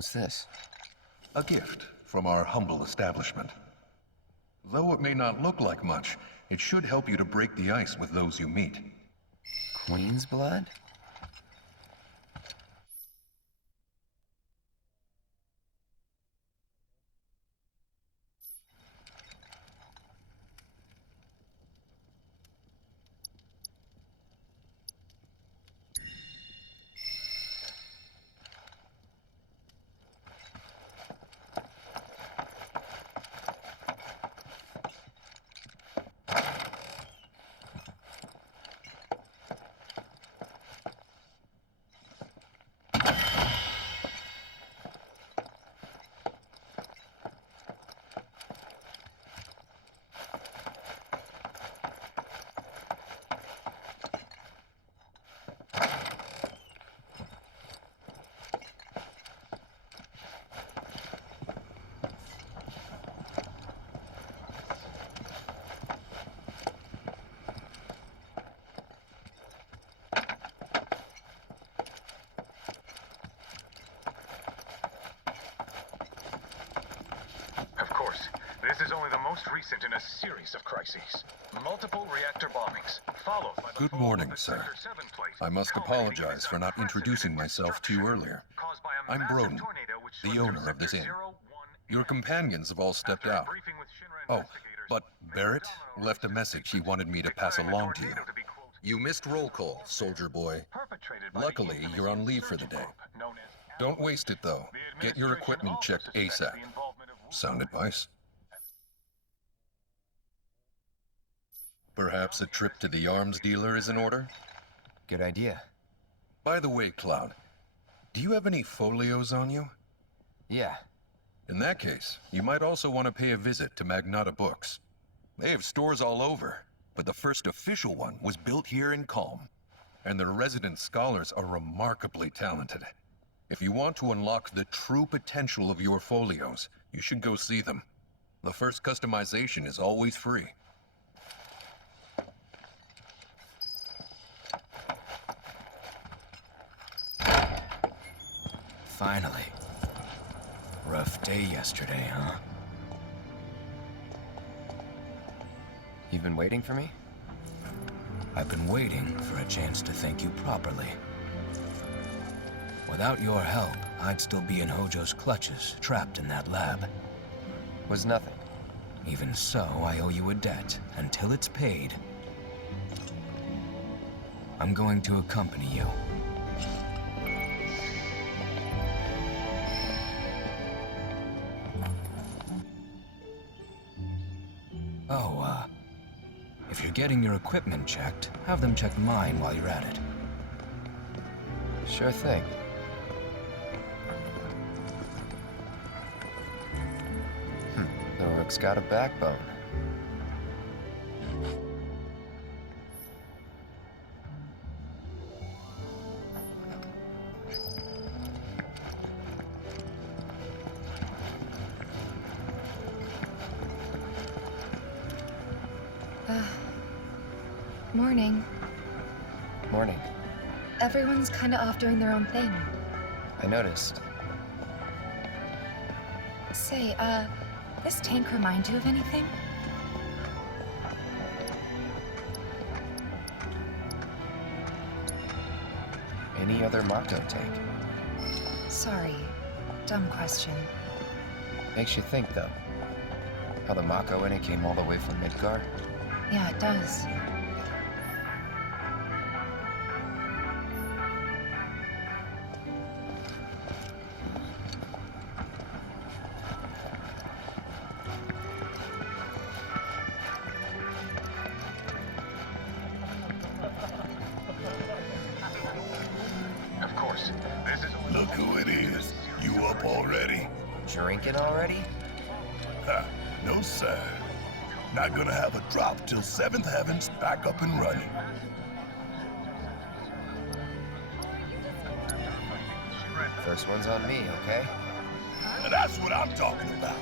What's this? A gift from our humble establishment. Though it may not look like much, it should help you to break the ice with those you meet. Queen's blood? This is only the most recent in a series of crises. Multiple reactor bombings, followed by the Good fall morning, of the sir. Sector 7 plate, I must culminating in apologize this for not introducing unprecedented myself to you destruction earlier. caused by a I'm massive Broden, tornado which the swept owner through of this Sector inn. 01 Your companions have all stepped After a out. briefing with Shinra Oh, investigators, but Major Barrett Domo left a released message he statement wanted me to pass declaring the along to you. tornado to be, quote, You missed roll call, soldier boy. perpetrated by Luckily, the infamous you're on leave for the insurgent day. group known as Don't waste it, though. The Get your administration equipment also checked suspects ASAP. the involvement of Sound advice? Perhaps a trip to the arms dealer is in order? Good idea. By the way, Cloud, do you have any folios on you? Yeah. In that case, you might also want to pay a visit to Magnata Books. They have stores all over, but the first official one was built here in Calm, and their resident scholars are remarkably talented. If you want to unlock the true potential of your folios, you should go see them. The first customization is always free. Finally. Rough day yesterday, huh? You've been waiting for me? I've been waiting for a chance to thank you properly. Without your help, I'd still be in Hojo's clutches, trapped in that lab. Was nothing. Even so, I owe you a debt. Until it's paid, I'm going to accompany you. Oh, if you're getting your equipment checked, have them check mine while you're at it. Sure thing. The Rook's got a backbone. Morning. Morning. Everyone's kinda off doing their own thing. I noticed. Say, this tank remind you of anything? Any other Mako tank? Sorry. Dumb question. Makes you think, though. How the Mako in it came all the way from Midgar? Yeah, it does. Of course, this is only Look who it is. You up already? Drinking already? Ha, no sir. Not gonna have a drop till 7th Heaven's back up and running. First one's on me, okay? And that's what I'm talking about.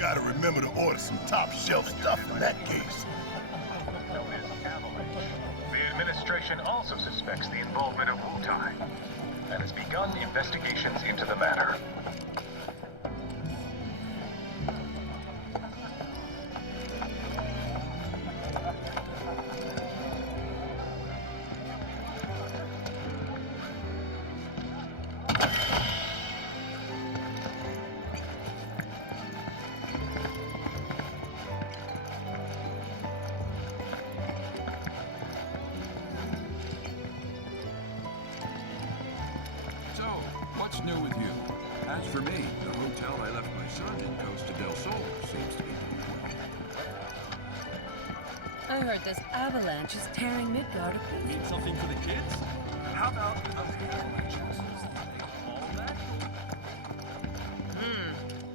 Gotta remember to order some top shelf stuff in that case. known as Avalanche. The administration also suspects the involvement of Wutai. and has begun investigations into the matter. So, what's new with you? As for me, the hotel I left my son in Costa del Sol seems to be doing well. I heard this avalanche is tearing Midgard apart. Need something for the kids? How about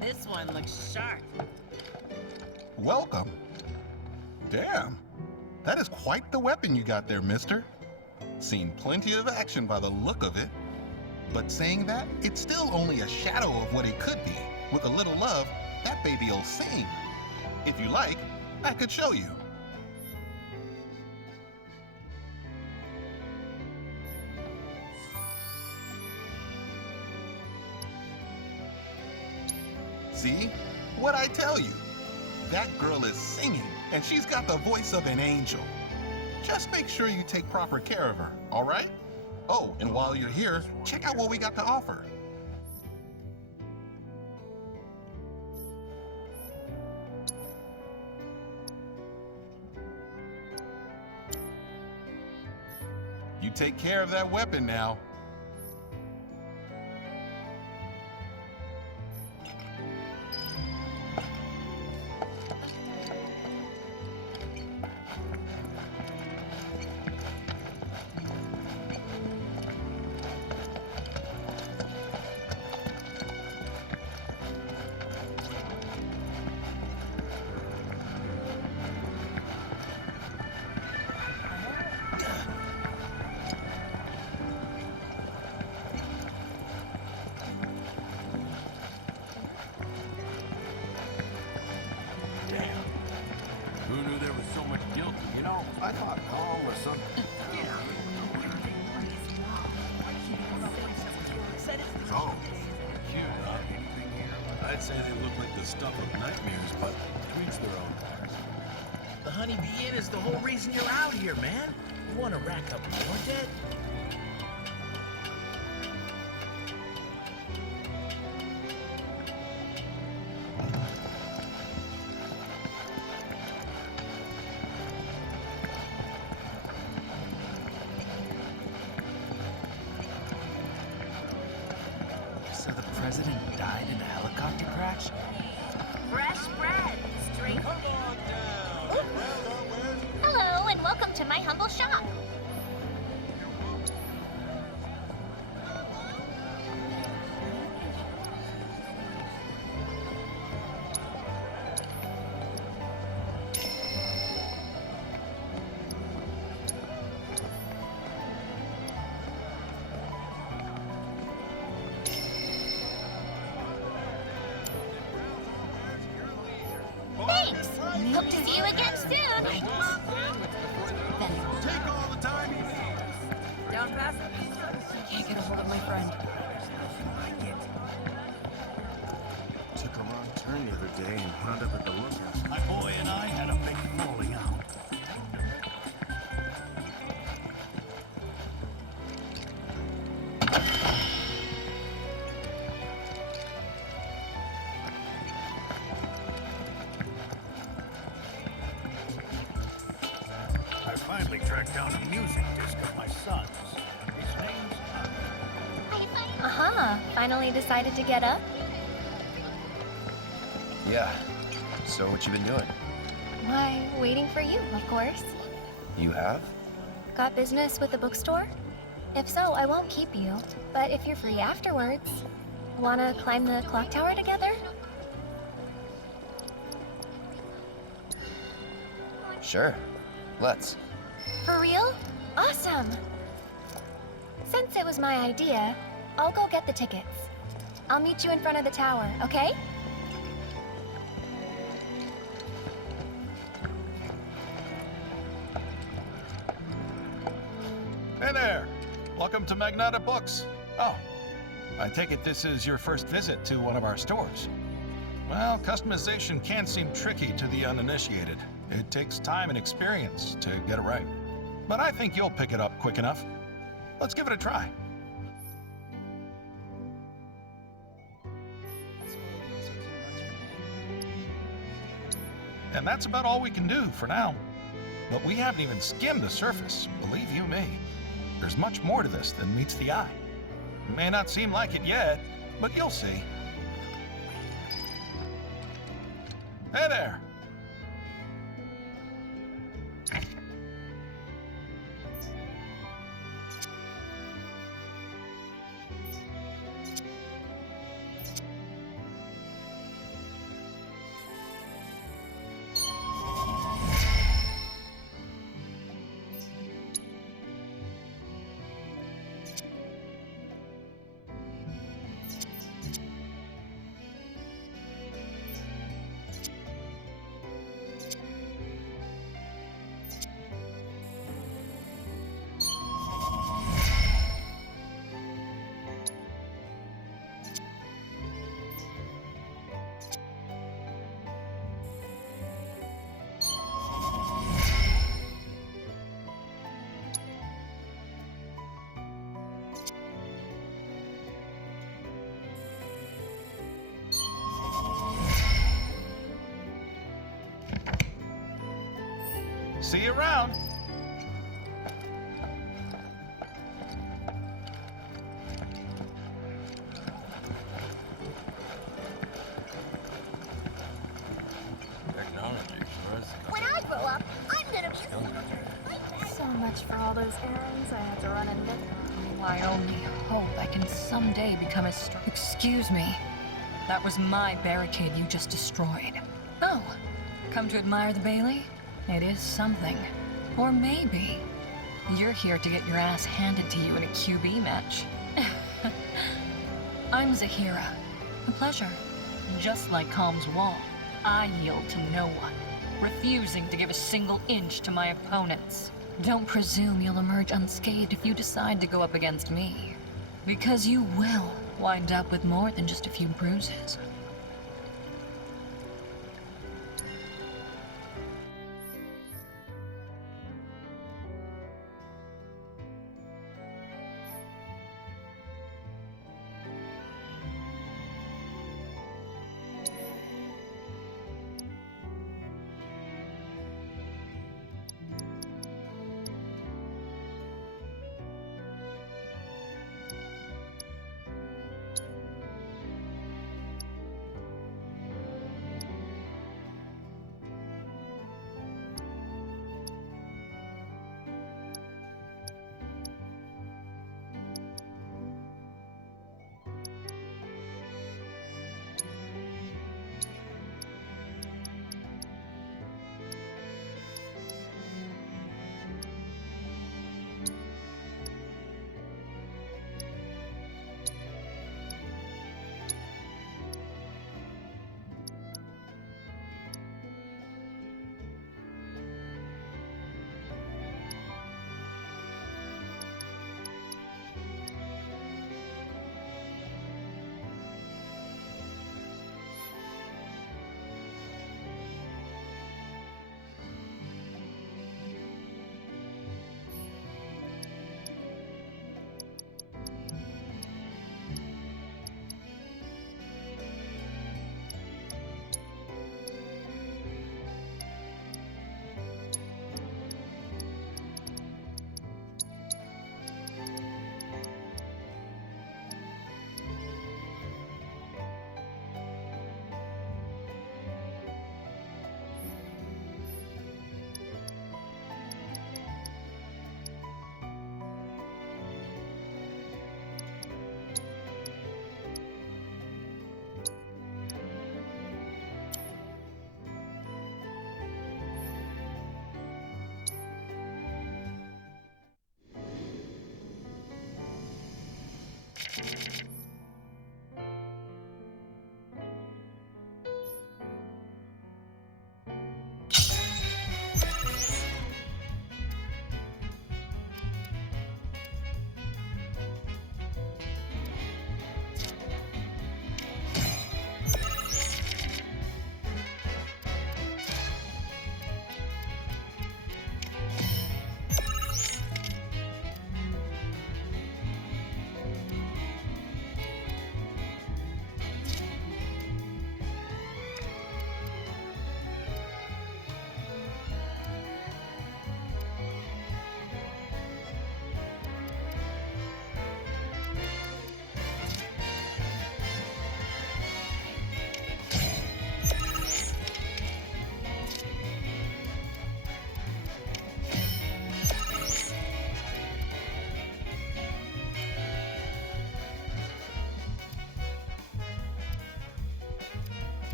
This one looks sharp. Welcome. Damn. That is quite the weapon you got there, mister. Seen plenty of action by the look of it. But saying that, it's still only a shadow of what it could be. With a little love, that baby'll sing. If you like, I could show you. See? What'd I tell you? That girl is singing, and she's got the voice of an angel. Just make sure you take proper care of her, all right? Oh, and while you're here, check out what we got to offer. You take care of that weapon now. Who knew there was so much guilt? You know, I thought calm was something. Oh, cute, huh? Anything here? I'd say they look like the stuff of nightmares, but to each their own. The Honeybee Inn is the whole reason you're out here, man. You want to rack up more debt? So the president died in a helicopter crash? Fresh bread, straight. Come on down. Hello, and welcome to my humble shop. Thanks. Hope to see you again soon. Take all the time you need. Down fast? Can't get a hold of my friend. Took a wrong turn the other day and wound up at the lookout. My boy and I had a big falling out. I finally tracked down a music disc of my son's. His name's Uh-huh. Finally decided to get up? Yeah. So what you been doing? Why, waiting for you, of course. You have? Got business with the bookstore? If so, I won't keep you. But if you're free afterwards, wanna climb the clock tower together? Sure. Let's. For real? Awesome! Since it was my idea, I'll go get the tickets. I'll meet you in front of the tower, okay? Hey there! Welcome to Magnata Books. Oh, I take it this is your first visit to one of our stores. Well, customization can seem tricky to the uninitiated. It takes time and experience to get it right. But I think you'll pick it up quick enough. Let's give it a try. And that's about all we can do for now. But we haven't even skimmed the surface, believe you me. There's much more to this than meets the eye. It may not seem like it yet, but you'll see. Hey there! See you around. When I grow up, I'm gonna be... So much for all those errands I had to run and get. Oh, I only hope I can someday become as strong. Excuse me. That was my barricade you just destroyed. Oh, come to admire the Bailey? It is something. Or maybe you're here to get your ass handed to you in a QB match. I'm Zahira. A pleasure. Just like Calm's wall, I yield to no one, refusing to give a single inch to my opponents. Don't presume you'll emerge unscathed if you decide to go up against me, because you will wind up with more than just a few bruises.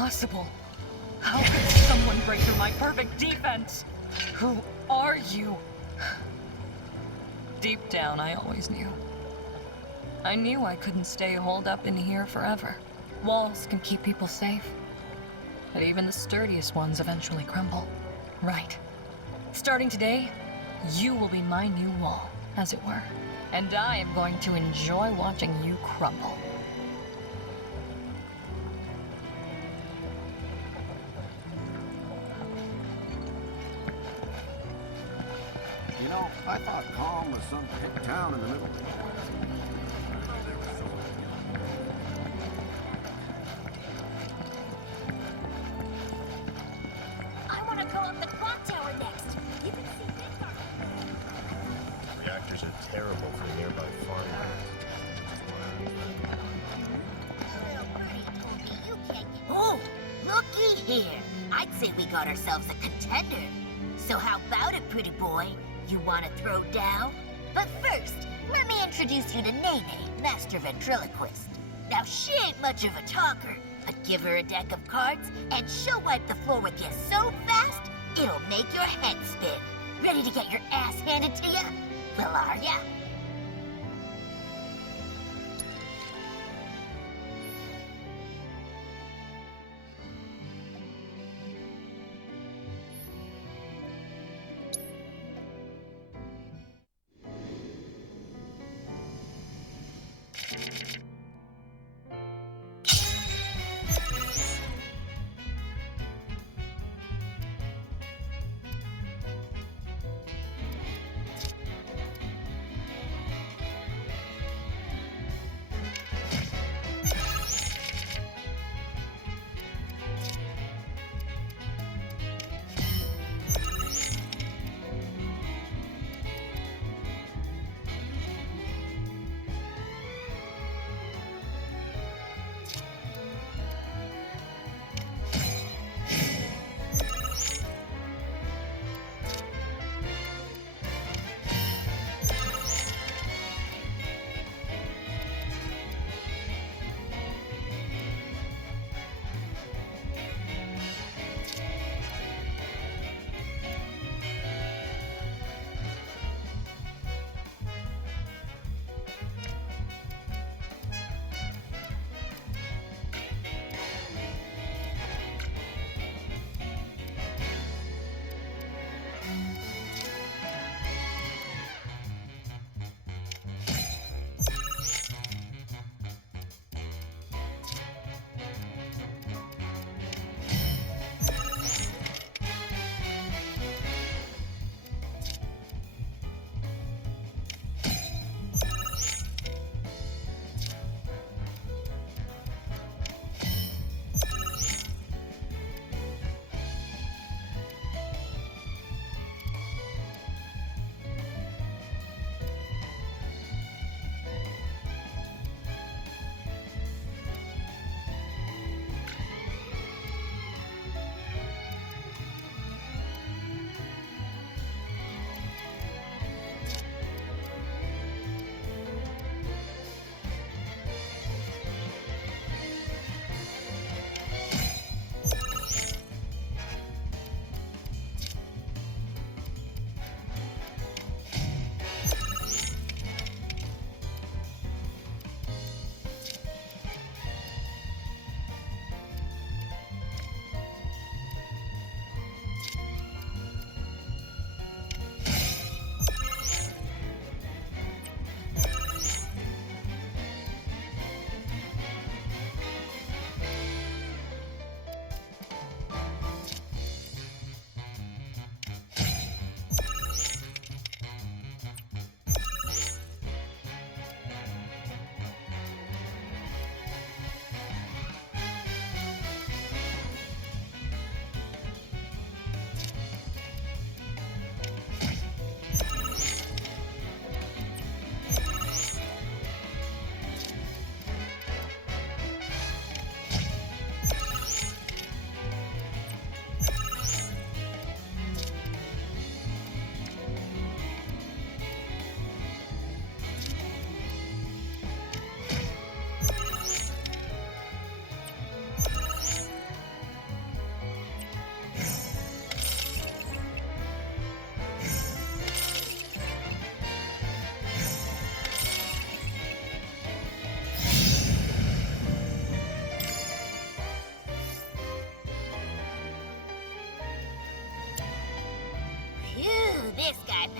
impossible. How could someone break through my perfect defense? Who are you? Deep down, I always knew. I knew I couldn't stay holed up in here forever. Walls can keep people safe, but even the sturdiest ones eventually crumble. Right. Starting today, you will be my new wall, as it were. And I am going to enjoy watching you crumble. You know, I thought Calm was some hick town in the middle. I want to go up the clock tower next. You can see Midgard. Reactors are terrible for nearby farmland. Oh, looky here. I'd say we got ourselves a contender. So how about it, pretty boy? You want to throw down? But first, let me introduce you to Nene, Master Ventriloquist. Now, she ain't much of a talker, but give her a deck of cards, and she'll wipe the floor with you so fast, it'll make your head spin. Ready to get your ass handed to you? Well, are ya?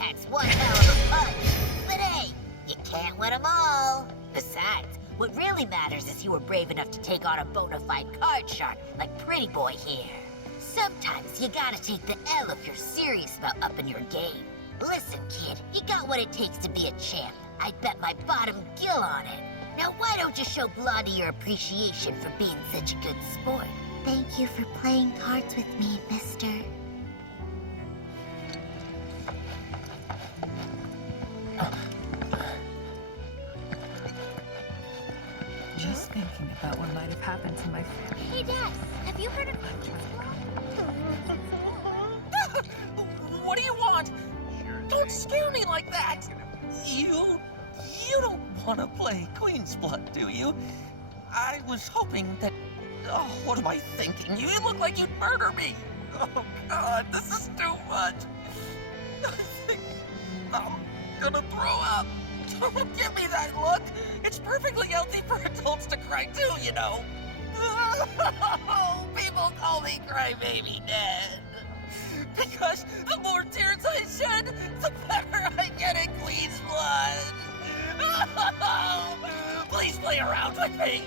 packs one hell of a punch. But hey, you can't win them all. Besides, what really matters is you were brave enough to take on a bona fide card shark like Pretty Boy here. Sometimes you gotta take the L if you're serious about upping your game. Listen, kid, you got what it takes to be a champ. I'd bet my bottom gill on it. Now why don't you show Blondie your appreciation for being such a good sport? Thank you for playing cards with me, mister. Just thinking about what might have happened to my family. Hey, Dad, have you heard of What do you want? Don't scare me like that! You don't want to play Queen's Blood, do you? I was hoping that... Oh, what am I thinking? You look like you'd murder me! Oh, God, this is too much! I think I'm gonna throw up! Don't give me that look! It's perfectly healthy for adults to cry too, you know! People call me Crybaby Dad! Because the more tears I shed, the better I get in Queen's Blood! Please play around with me!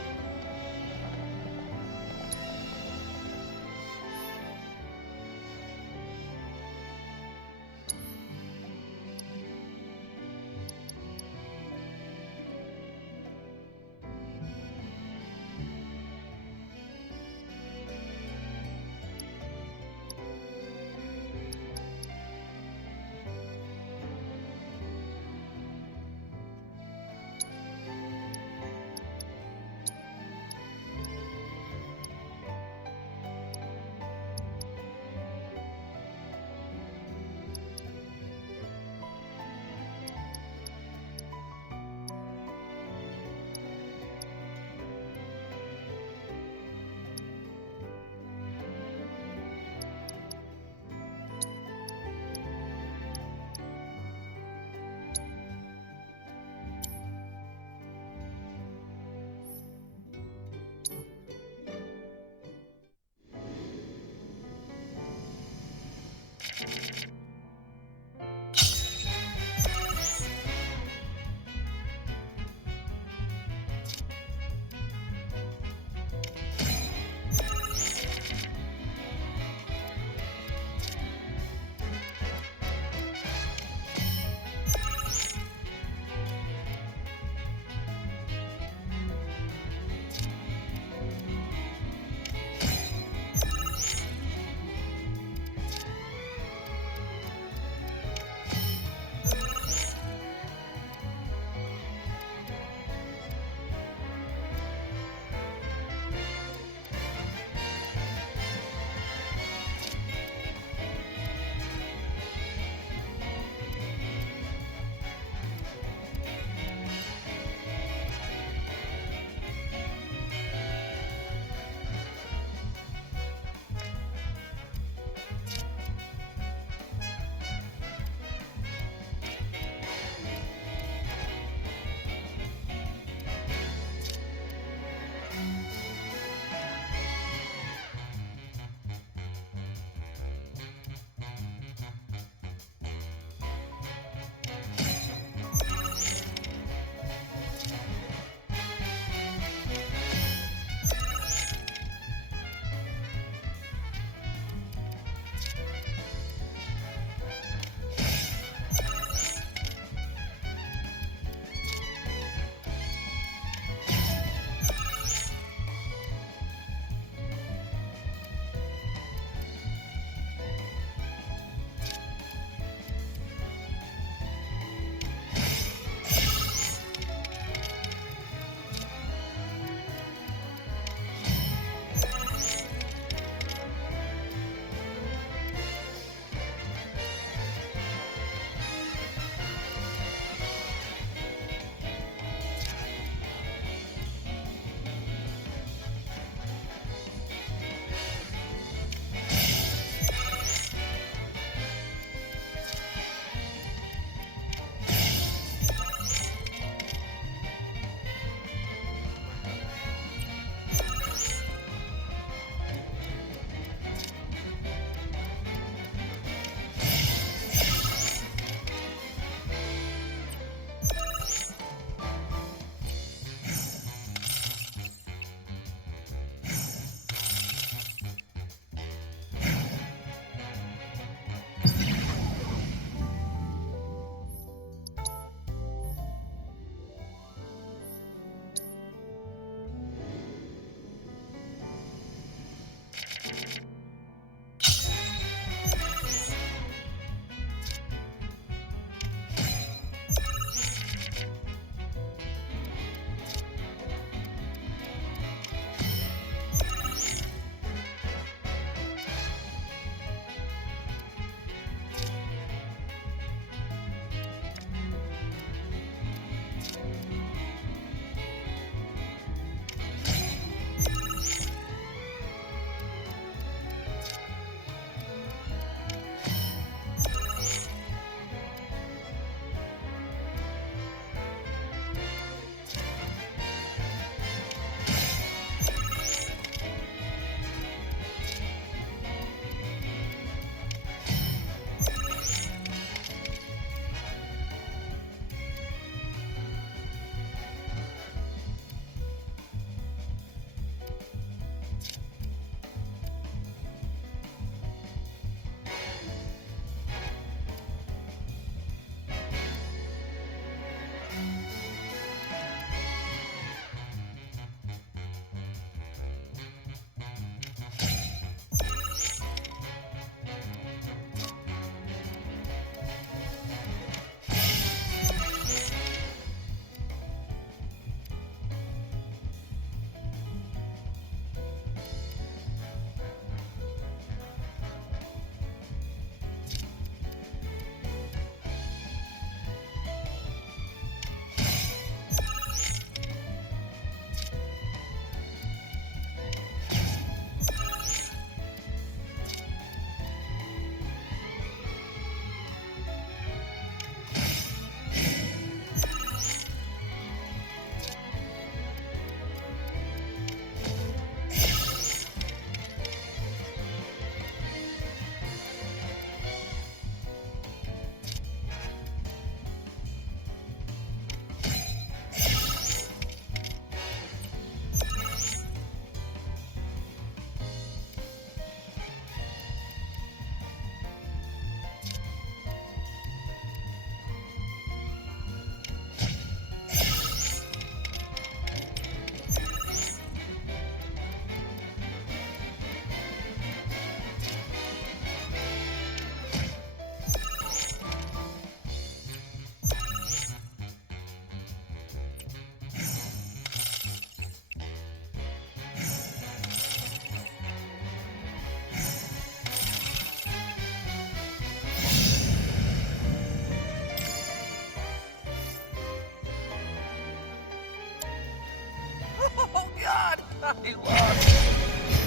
You lost.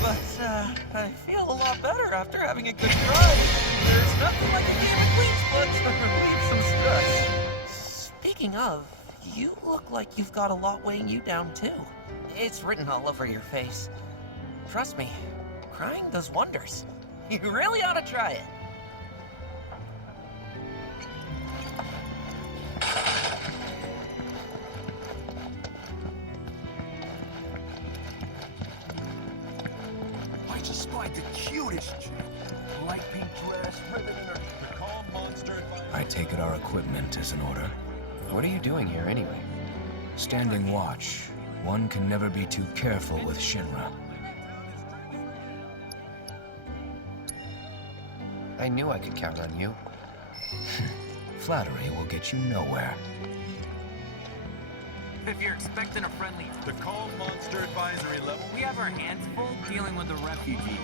But, I feel a lot better after having a good ride. There's nothing like a game of Queen's Blood to relieve some stress. Speaking of, you look like you've got a lot weighing you down, too. It's written all over your face. Trust me, crying does wonders. You really ought to try it. I just spied the cutest chick. Light pink dress, ribbon in her. The calm monster. I take it our equipment is in order. What are you doing here anyway? Standing watch. One can never be too careful with Shinra. I knew I could count on you. Flattery will get you nowhere. If you're expecting a friendly... The calm monster advisory level. We have our hands full dealing with the refugees.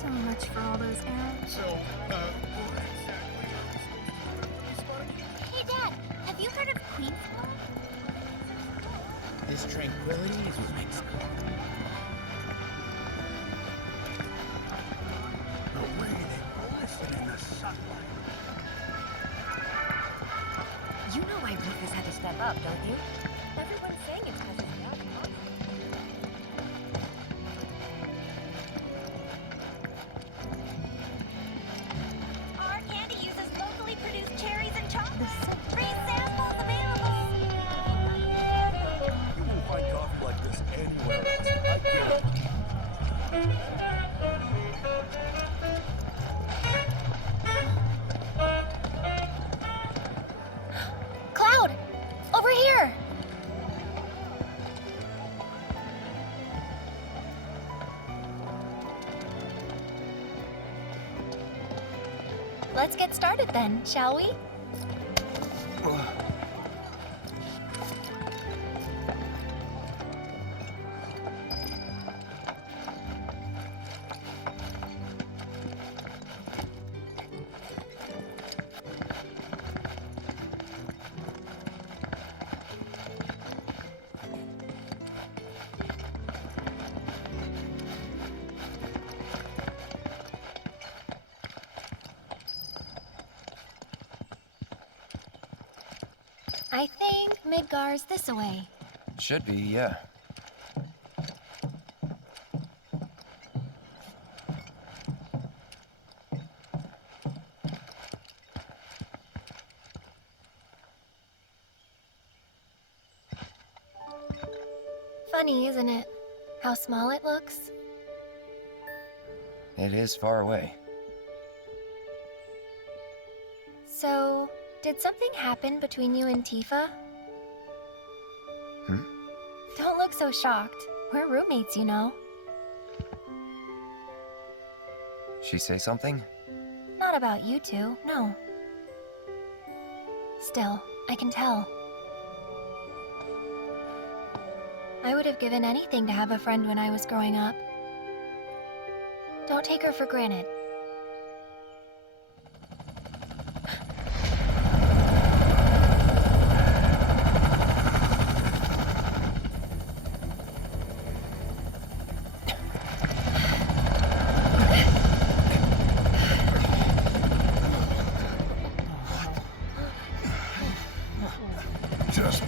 So much for all those errands. So, Hey, Dad, have you heard of Queen's Blood? This tranquility is what makes it. the way they glisten in the sunlight. You know why Rufus had to step up, don't you? Everyone's saying it's because of the alcohol. Our candy uses locally produced cherries and chocolate. Free samples available. You won't find coffee like this anywhere else. I guarantee. Cloud! Over here! Let's get started then, shall we? I think Midgar's this way. Should be, yeah. Funny, isn't it? How small it looks? It is far away. So, did something happen between you and Tifa? Don't look so shocked. We're roommates, you know. She say something? Not about you two, no. Still, I can tell. I would have given anything to have a friend when I was growing up. Don't take her for granted. Just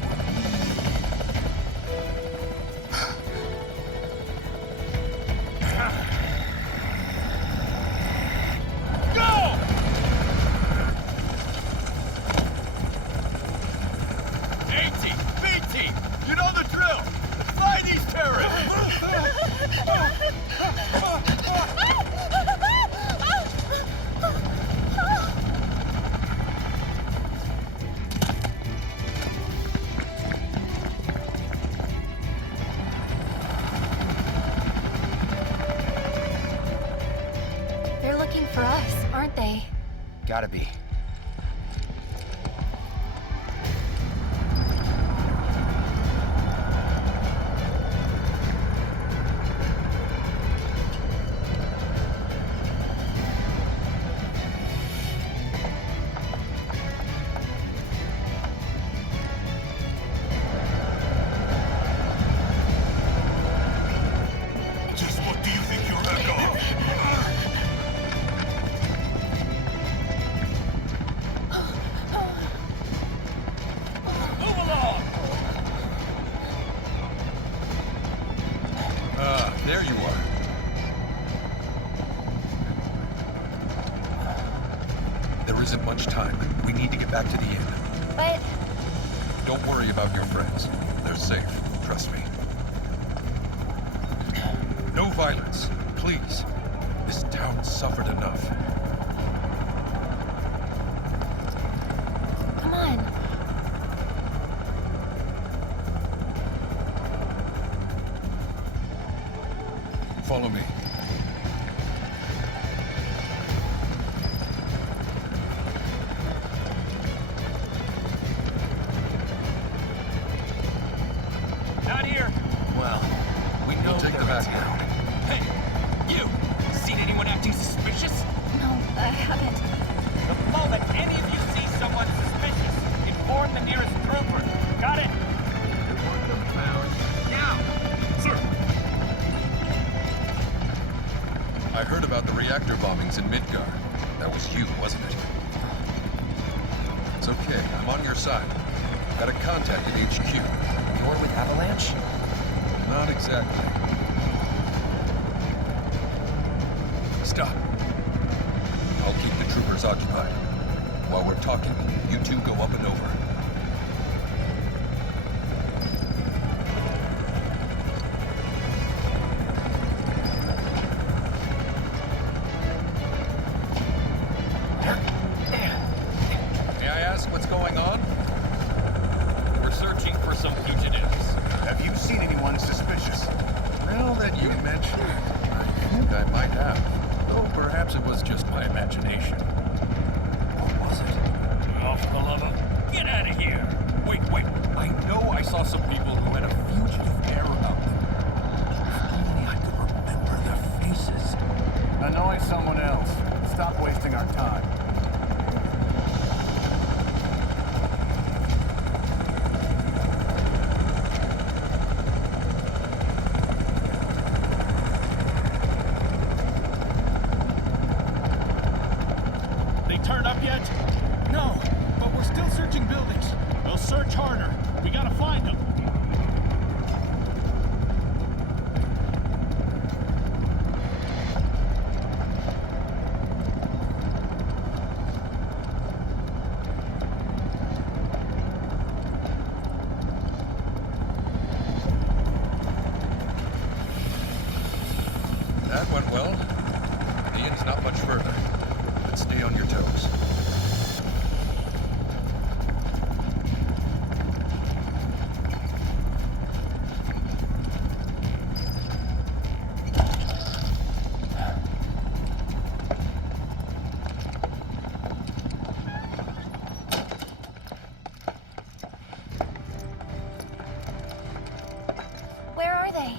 They're looking for us, aren't they? Gotta be. There you are. There isn't much time. We need to get back to the inn. But... Don't worry about your friends. They're safe. Trust me. No violence. Please. This town suffered enough. Come on. Follow me. Not here. Well, we know We'll take they're the back in town. Hey, you! Seen anyone acting suspicious? No, I haven't. The moment any of you see someone suspicious, inform the nearest trooper. Got it? Want them found now. Sir! I heard about the reactor bombings in Midgar. That was you, wasn't it? It's okay. I'm on your side. Got a contact at HQ. You're with Avalanche? Not exactly. Stop. I'll keep the troopers occupied. While we're talking, you two go up and over. May I ask what's going on? We're searching for some fugitives. Have you seen anyone suspicious? Now that you mention it, I think I might have. Though perhaps it was just my imagination. Or was it? Oh, for the love of... Get out of here! Wait. I know I saw some people who had a fugitive air about them. If only I could remember their faces. Annoy someone else. Stop wasting our time. They turned up yet? No, but we're still searching buildings. We'll search harder. We gotta find them. That went well. The inn's not much further. But stay on your toes. Where are they?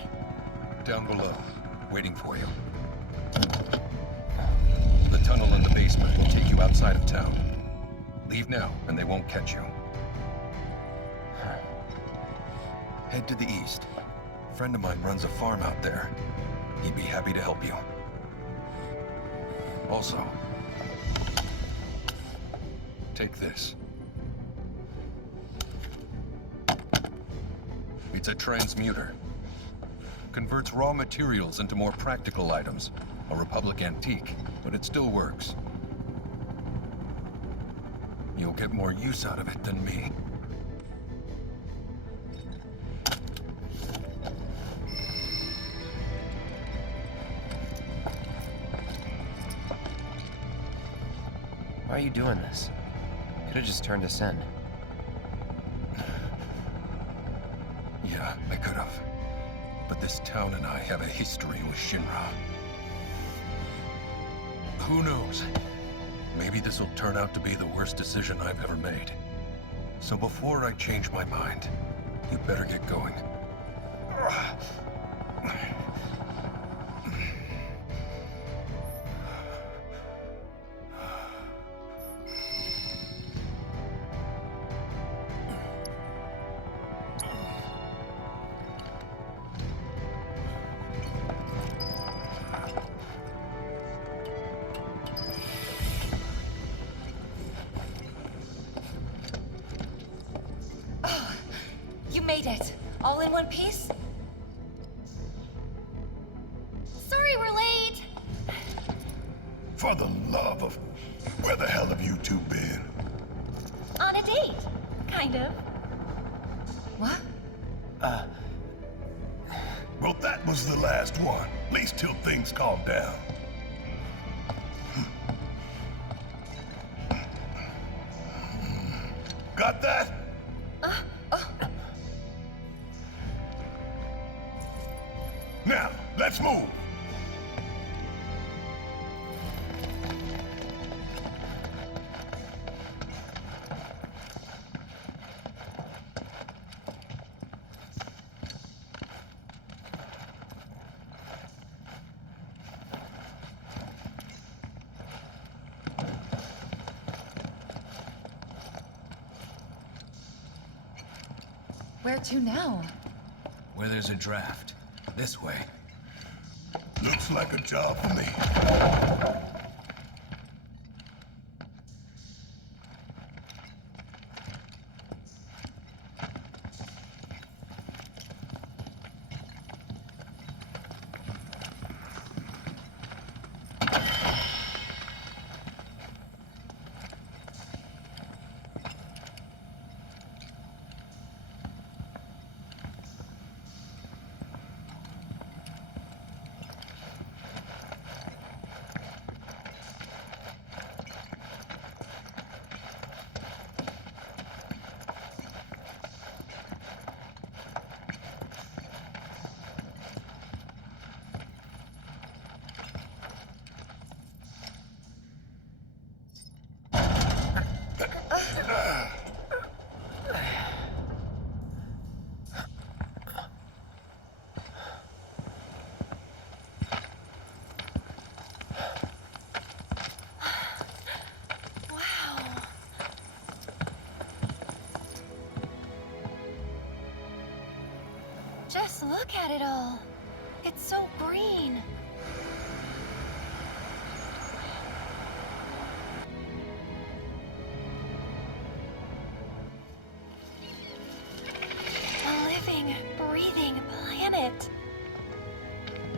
Down below, waiting for you. The tunnel in the basement will take you outside of town. Leave now, and they won't catch you. Head to the east. A friend of mine runs a farm out there. He'd be happy to help you. Also, take this. It's a transmuter. Converts raw materials into more practical items. A Republic antique, but it still works. You'll get more use out of it than me. Why are you doing this? Could have just turned us in. Yeah, I could have. But this town and I have a history with Shinra. Who knows? Maybe this will turn out to be the worst decision I've ever made. So before I change my mind, you better get going. You made it. All in one piece? For the love of... Where the hell have you two been? On a date. Kind of. What? Well, that was the last one. At least till things calm down. Got that? Now, let's move. Where to now? Where there's a draft. This way. Looks like a job for me. Just look at it all. It's so green. A living, breathing planet.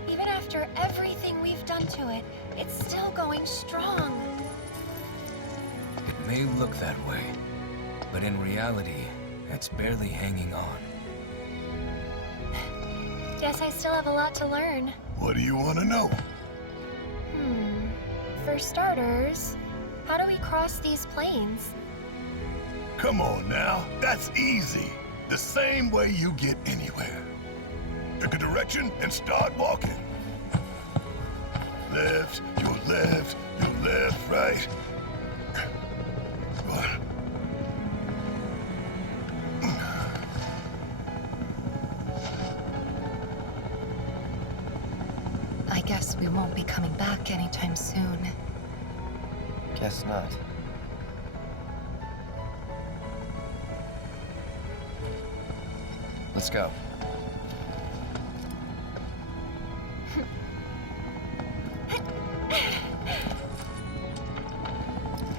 Even after everything we've done to it, it's still going strong. It may look that way, but in reality, it's barely hanging on. Guess I still have a lot to learn. What do you want to know? For starters, how do we cross these plains? Come on now, that's easy. The same way you get anywhere. Pick a direction and start walking. Left, your left, right. I guess we won't be coming back anytime soon. Guess not. Let's go.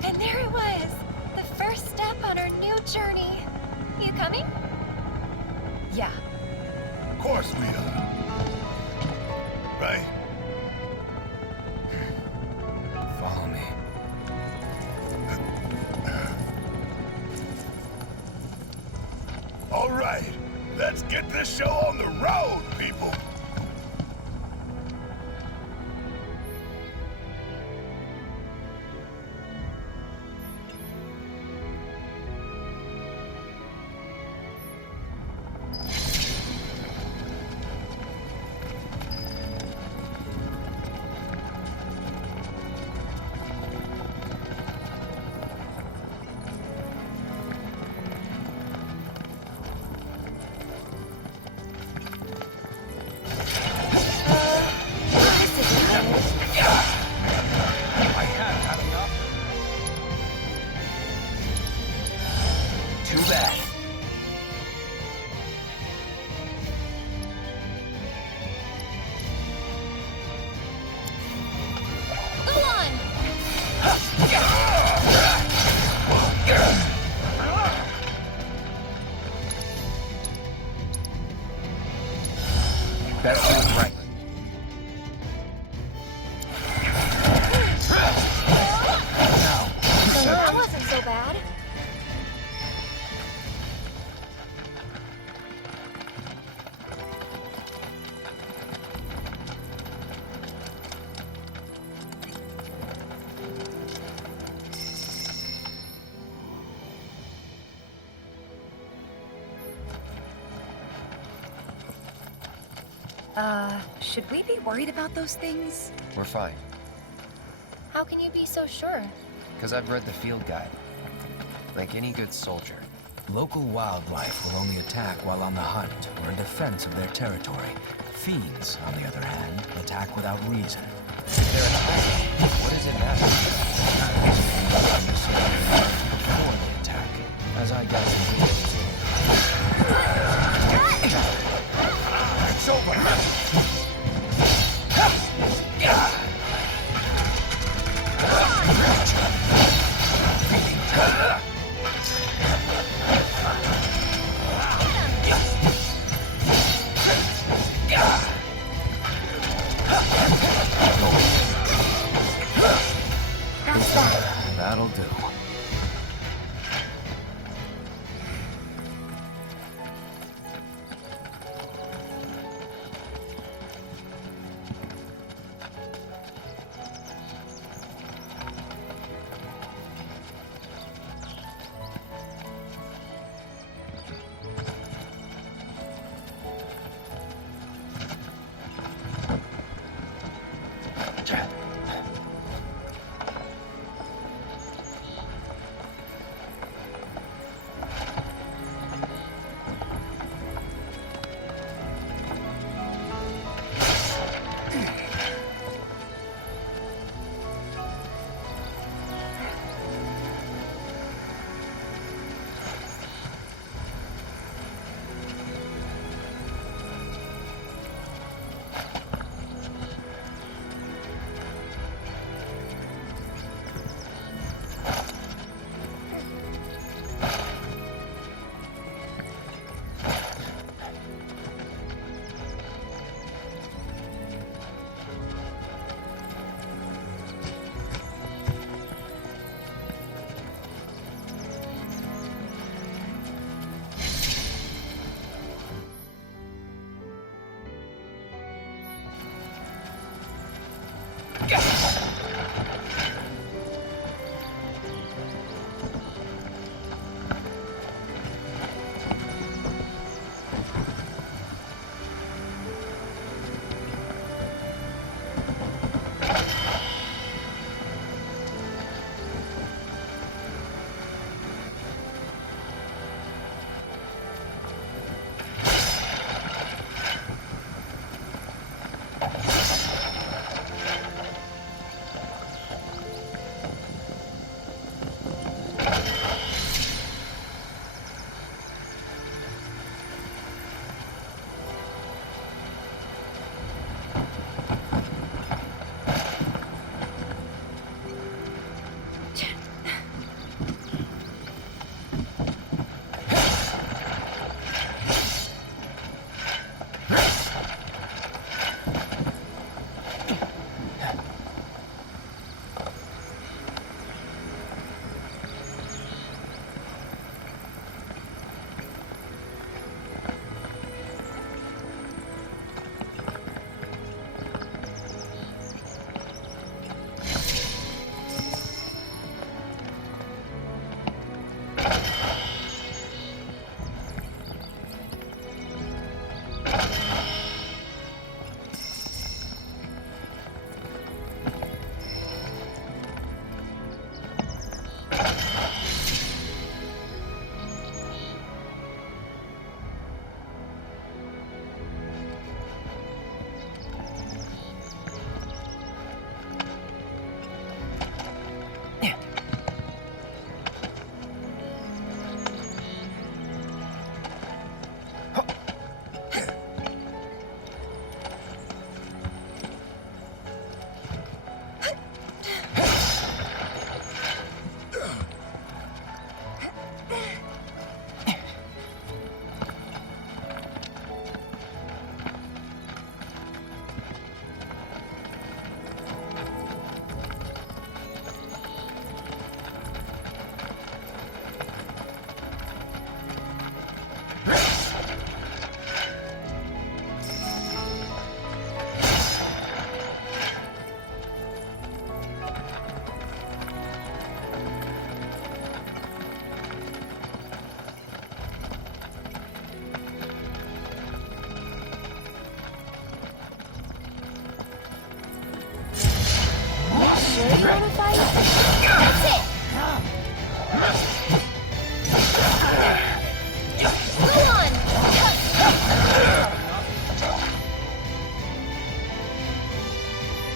And there it was! The first step on our new journey. You coming? Yeah. Of course we are. Right? Follow me. All right, let's get this show on the road, people. That's right. Should we be worried about those things? We're fine, How can you be so sure? because I've read the field guide. Like any good soldier. Local wildlife will only attack while on the hunt or in defense of their territory. Fiends, on the other hand, attack without reason. If they're attacking, what does it matter? Before they attack, as I gather It's over! That'll do.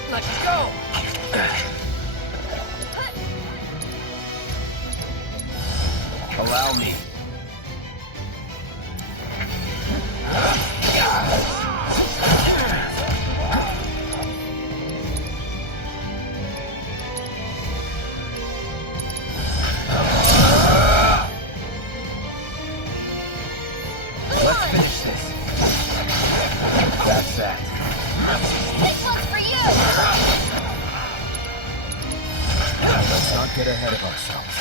Let go! Allow me. Let's finish this. That's that. This one's for you! Let's not get ahead of ourselves.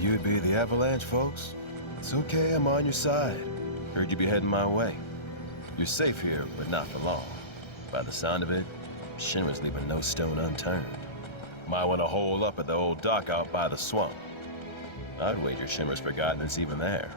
You'd be the Avalanche, folks? It's okay, I'm on your side. Heard you be heading my way. You're safe here, but not for long. By the sound of it, Shinra's leaving no stone unturned. Might want to hole up at the old dock out by the swamp. I'd wager Shinra's forgotten it's even there.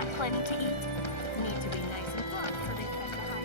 got plenty to eat? Need to be nice and plump so they tend to hide.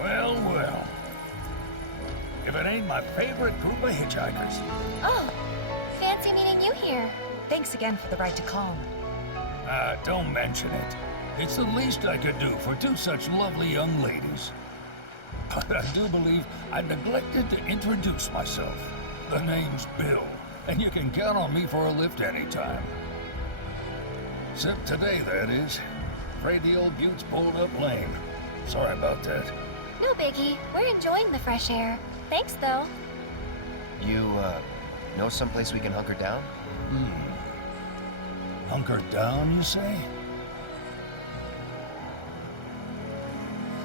Well. If it ain't my favorite group of hitchhikers. Oh, fancy meeting you here. Thanks again for the ride to Calm. Don't mention it. It's the least I could do for two such lovely young ladies. But I do believe I neglected to introduce myself. The name's Bill, and you can count on me for a lift anytime. Except today, that is. Afraid the old Butte's pulled up lame. Sorry about that. No biggie. We're enjoying the fresh air. Thanks, though. You, know someplace we can hunker down? Hunker down, you say?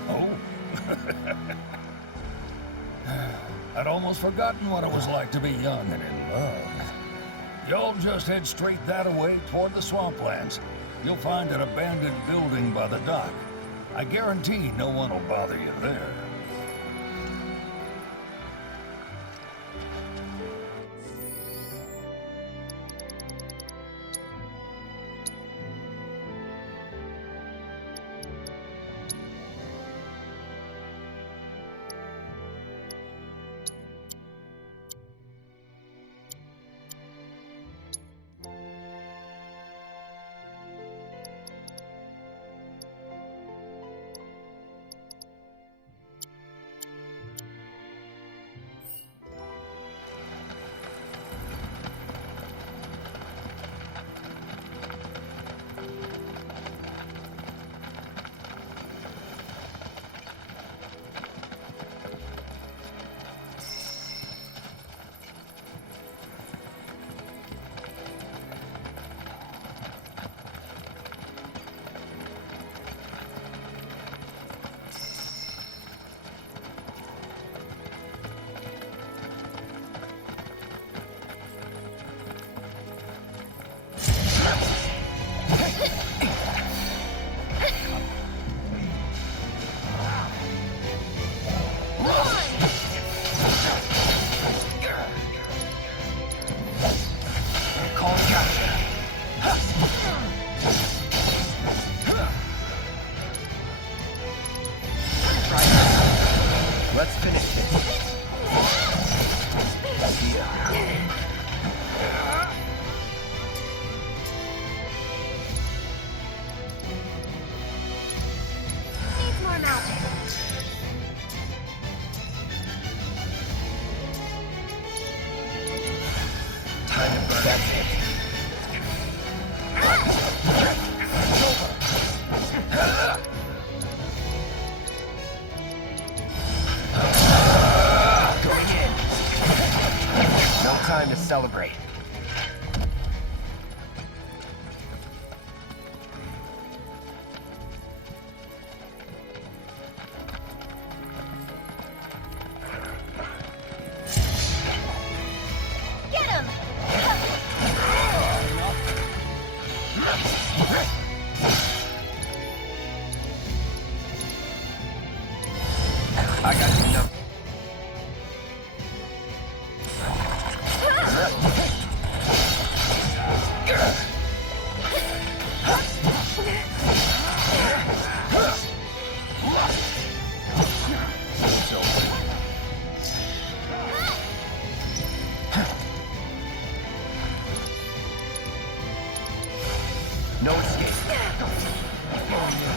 Oh? I'd almost forgotten what it was like to be young and in love. Y'all just head straight that way toward the swamplands. You'll find an abandoned building by the dock. I guarantee no one will bother you there. time to burn. That's it. Going in. No time to celebrate. I got you numbered. No escape.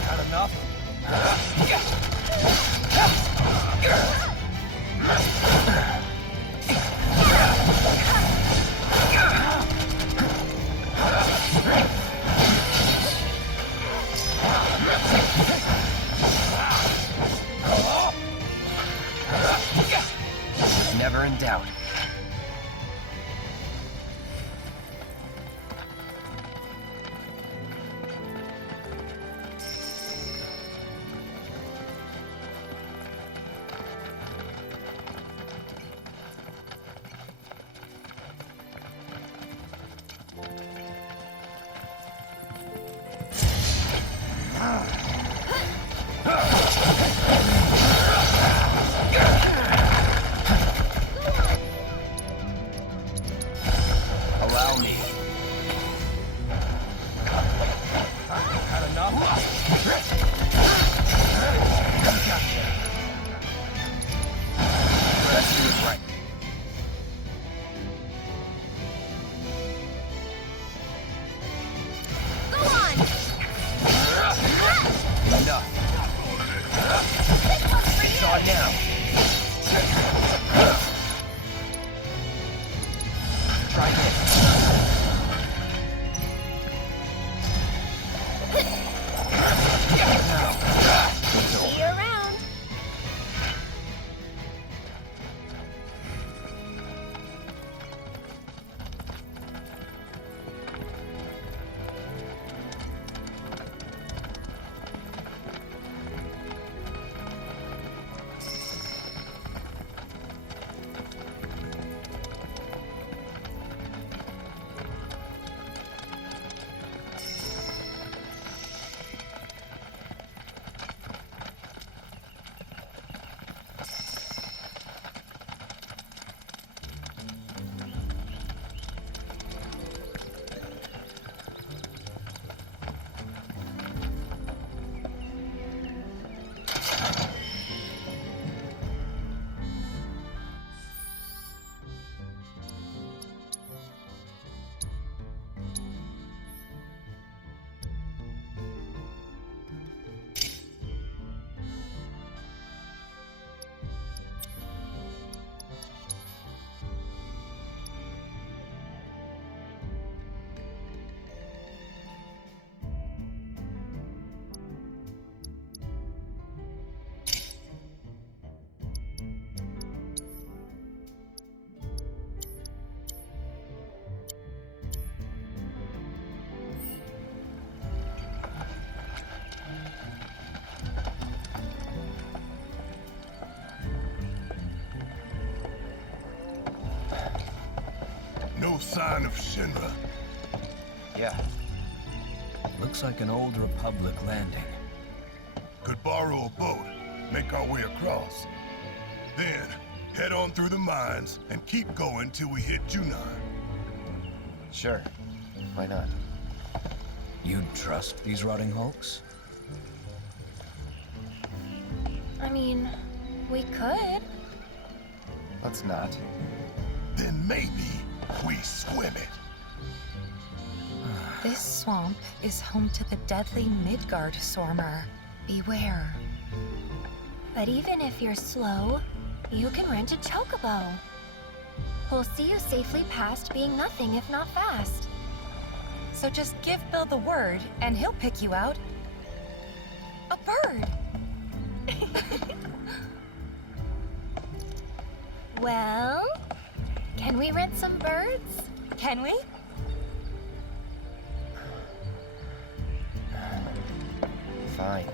Not enough. Was never in doubt. Allow me. Had enough? Gotcha. Let's do it right. Go on! Enough. It's on now. Try this. See you around. No sign of Shinra. Yeah. Looks like an old Republic landing. Could borrow a boat, make our way across. Then, head on through the mines and keep going till we hit Junon. Sure. Why not? You'd trust these rotting hulks? I mean, we could. Let's not. Then maybe we swim it. This swamp is home to the deadly Midgard Sormer. Beware. But even if you're slow, you can rent a chocobo. He'll see you safely past being nothing if not fast. So just give Bill the word, and he'll pick you out. A bird! Well, can we rent some birds? Can we? Fine.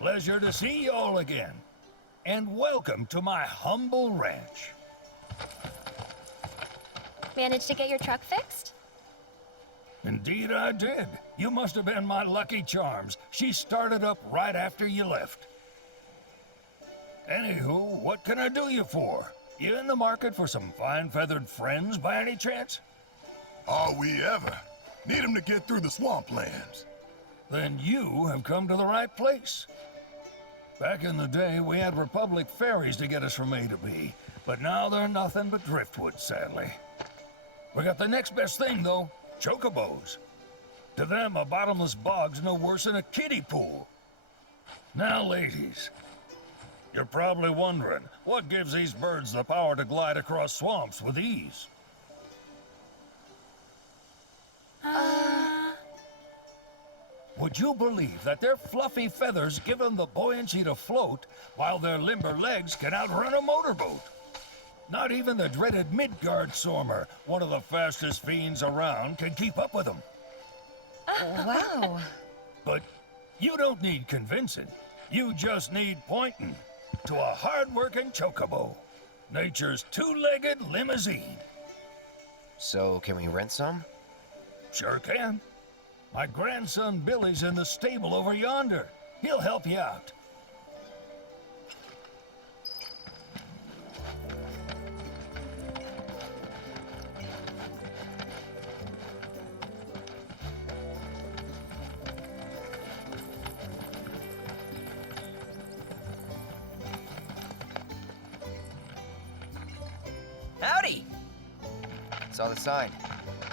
Pleasure to see y'all again. And welcome to my humble ranch. Managed to get your truck fixed? Indeed I did. You must have been my lucky charms. She started up right after you left. Anywho, what can I do you for? You in the market for some fine-feathered friends by any chance? Are we ever? Need 'em to get through the swamplands. Then you have come to the right place. Back in the day, we had Republic ferries to get us from A to B, but now they're nothing but driftwood, sadly. We got the next best thing, though, chocobos. To them, a bottomless bog's no worse than a kiddie pool. Now, ladies, you're probably wondering, what gives these birds the power to glide across swamps with ease? Would you believe that their fluffy feathers give them the buoyancy to float, while their limber legs can outrun a motorboat? Not even the dreaded Midgard Sormer, one of the fastest fiends around, can keep up with them. Wow. But you don't need convincing. You just need pointing to a hard-working chocobo. Nature's two-legged limousine. So, can we rent some? Sure can. My grandson Billy's in the stable over yonder. He'll help you out. Howdy! Saw the sign.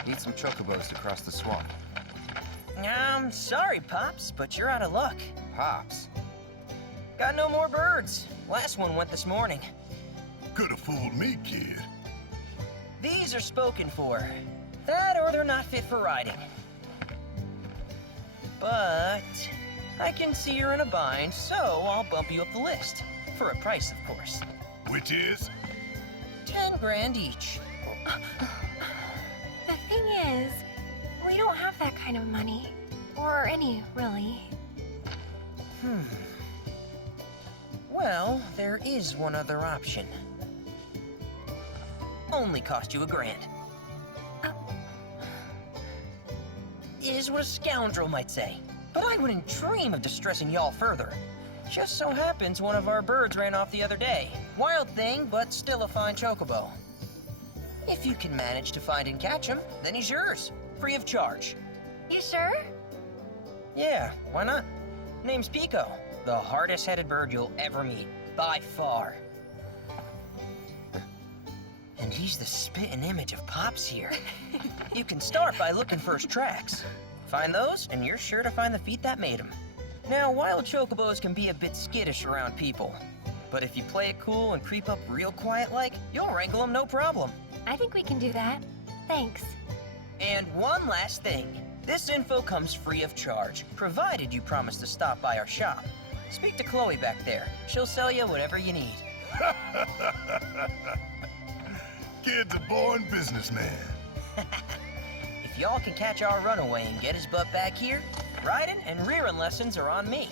Need some chocobos to cross the swamp. Sorry, Pops, but you're out of luck. Pops? Got no more birds. Last one went this morning. Could have fooled me, kid. These are spoken for. That or they're not fit for riding. But I can see you're in a bind, so I'll bump you up the list. For a price, of course. Which is? 10 grand each. The thing is, we don't have that kind of money. Or any, really. Well, there is one other option. Only cost you $1 grand. Is what a scoundrel might say. But I wouldn't dream of distressing y'all further. Just so happens one of our birds ran off the other day. Wild thing, but still a fine chocobo. If you can manage to find and catch him, then he's yours. Free of charge. You sure? Yeah, why not? Name's PIKO, the hardest-headed bird you'll ever meet, by far. And he's the spitting image of Pops here. You can start by looking for his tracks. Find those, and you're sure to find the feet that made him. Now, wild chocobos can be a bit skittish around people. But if you play it cool and creep up real quiet-like, you'll wrangle them no problem. I think we can do that. Thanks. And one last thing. This info comes free of charge, provided you promise to stop by our shop. Speak to Chloe back there. She'll sell you whatever you need. Kid's a born businessman. If y'all can catch our runaway and get his butt back here, riding and rearing lessons are on me.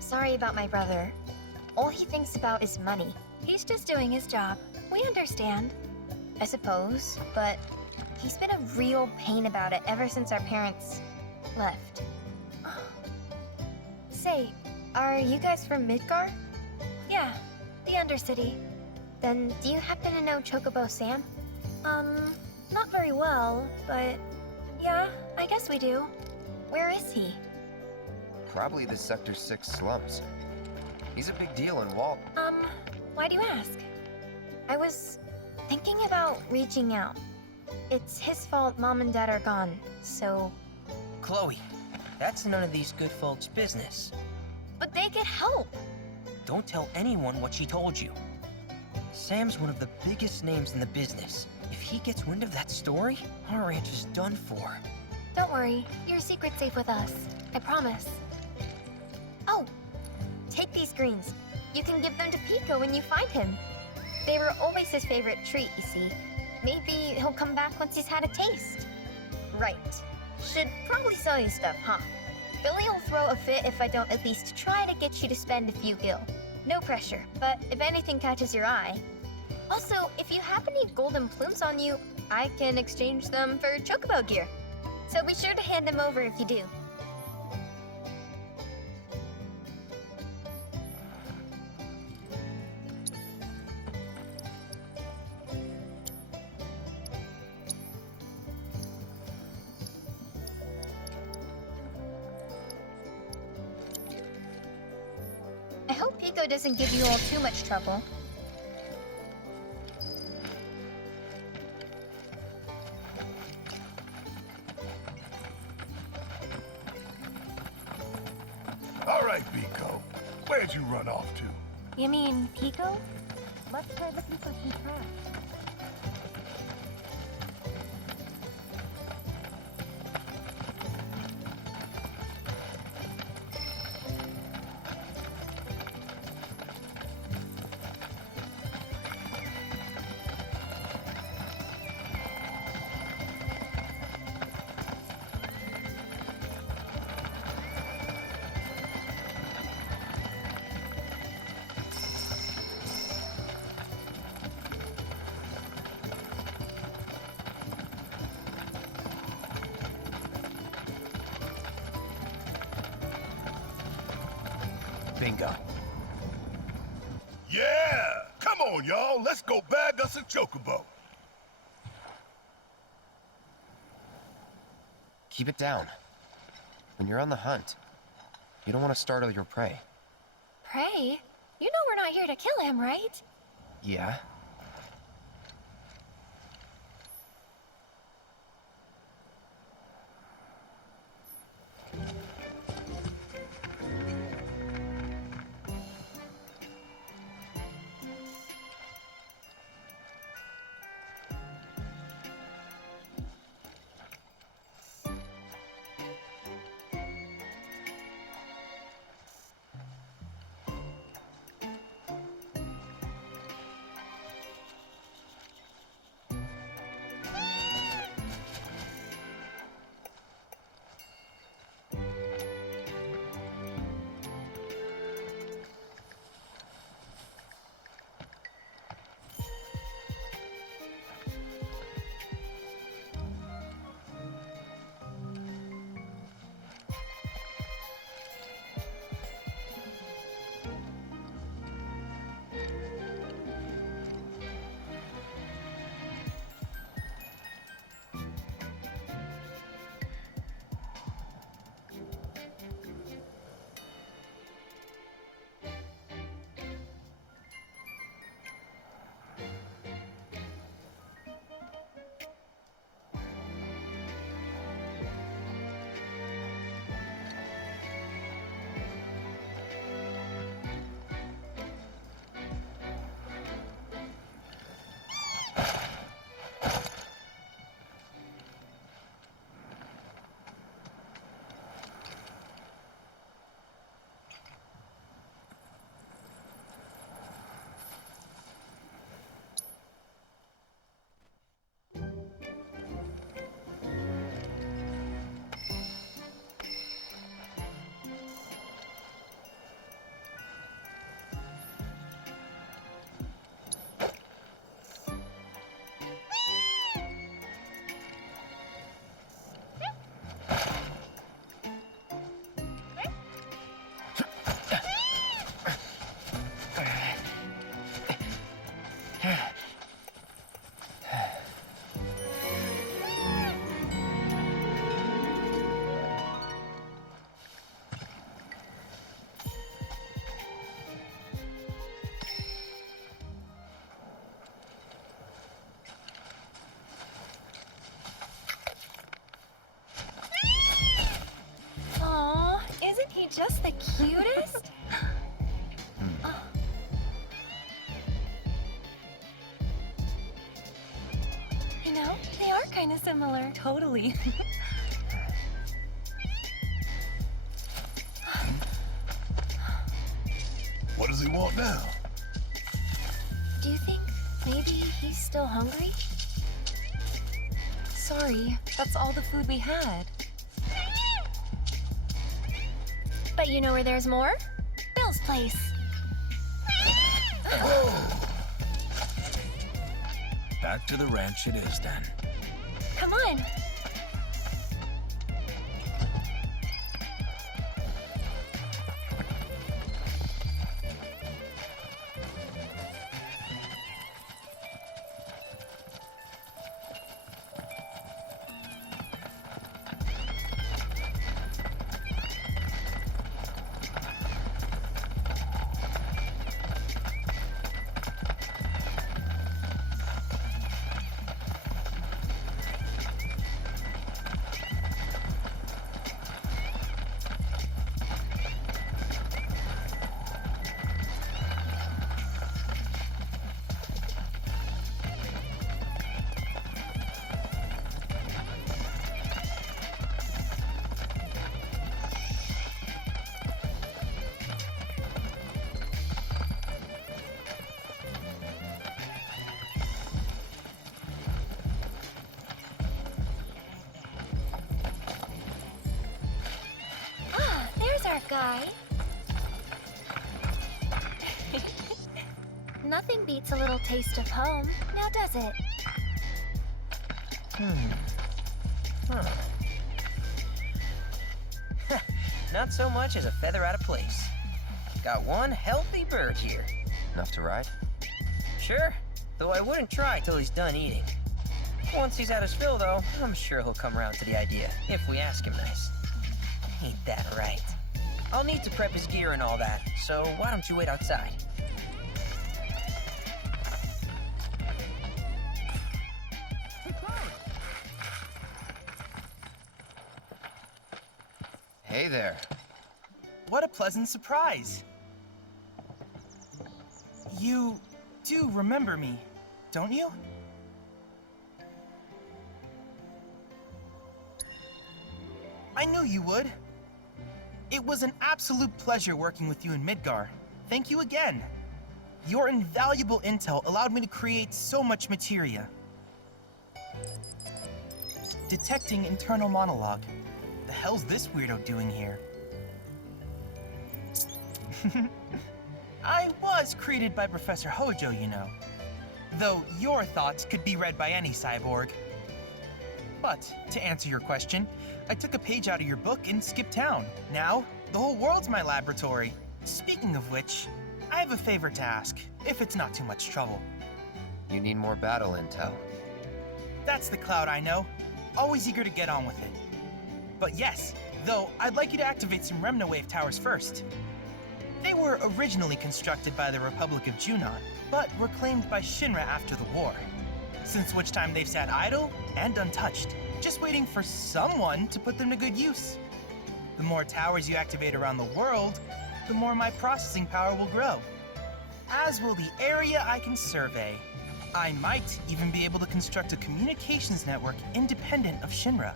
Sorry about my brother. All he thinks about is money. He's just doing his job. We understand. I suppose, but he's been a real pain about it ever since our parents left. Say, are you guys from Midgard? Yeah, the Undercity. Then do you happen to know Chocobo Sam? Not very well, but yeah, I guess we do. Where is he? Probably the Sector 6 slums. He's a big deal in Walt. Why do you ask? I was thinking about reaching out. It's his fault Mom and Dad are gone, so... Chloe, that's none of these good folks' business. But they could help! Don't tell anyone what she told you. Sam's one of the biggest names in the business. If he gets wind of that story, our ranch is done for. Don't worry, your secret's safe with us. I promise. Oh, take these greens. You can give them to PIKO when you find him. They were always his favorite treat, you see. Maybe he'll come back once he's had a taste. Right. Should probably sell you stuff, huh? Billy will throw a fit if I don't at least try to get you to spend a few gil. No pressure, but if anything catches your eye. Also, if you have any golden plumes on you, I can exchange them for chocobo gear. So be sure to hand them over if you do. I hope PIKO doesn't give you all too much trouble. All right, PIKO. Where'd you run off to? You mean PIKO? Let's try looking for some tracks. Bingo. Yeah! Come on, y'all. Let's go bag us a chocobo. Keep it down. When you're on the hunt, you don't want to startle your prey. Prey? You know we're not here to kill him, right? Yeah? just the cutest? Oh. You know, they are kind of similar. Totally. does he want now? Do you think maybe he's still hungry? Sorry, that's all the food we had. But you know where there's more? Bill's place. Back to the ranch it is then. Come on. Guy. Nothing beats a little taste of home, now does it? Not so much as a feather out of place. Got one healthy bird here. Enough to ride? Sure, though I wouldn't try till he's done eating. Once he's had his fill, though, I'm sure he'll come around to the idea, if we ask him nice. Ain't that right? I'll need to prep his gear and all that, so why don't you wait outside? Hey there. What a pleasant surprise. You do remember me, don't you? I knew you would. It was an absolute pleasure working with you in Midgar. Thank you again. Your invaluable intel allowed me to create so much materia. Detecting internal monologue. The hell's this weirdo doing here? I was created by Professor Hojo, you know. Though your thoughts could be read by any cyborg. But, to answer your question, I took a page out of your book and skipped town. Now, the whole world's my laboratory. Speaking of which, I have a favor to ask, if it's not too much trouble. You need more battle intel. That's the Cloud I know. Always eager to get on with it. But yes, though, I'd like you to activate some Remnawave towers first. They were originally constructed by the Republic of Junon, but were claimed by Shinra after the war. Since which time they've sat idle and untouched, just waiting for someone to put them to good use. The more towers you activate around the world, the more my processing power will grow. As will the area I can survey. I might even be able to construct a communications network independent of Shinra.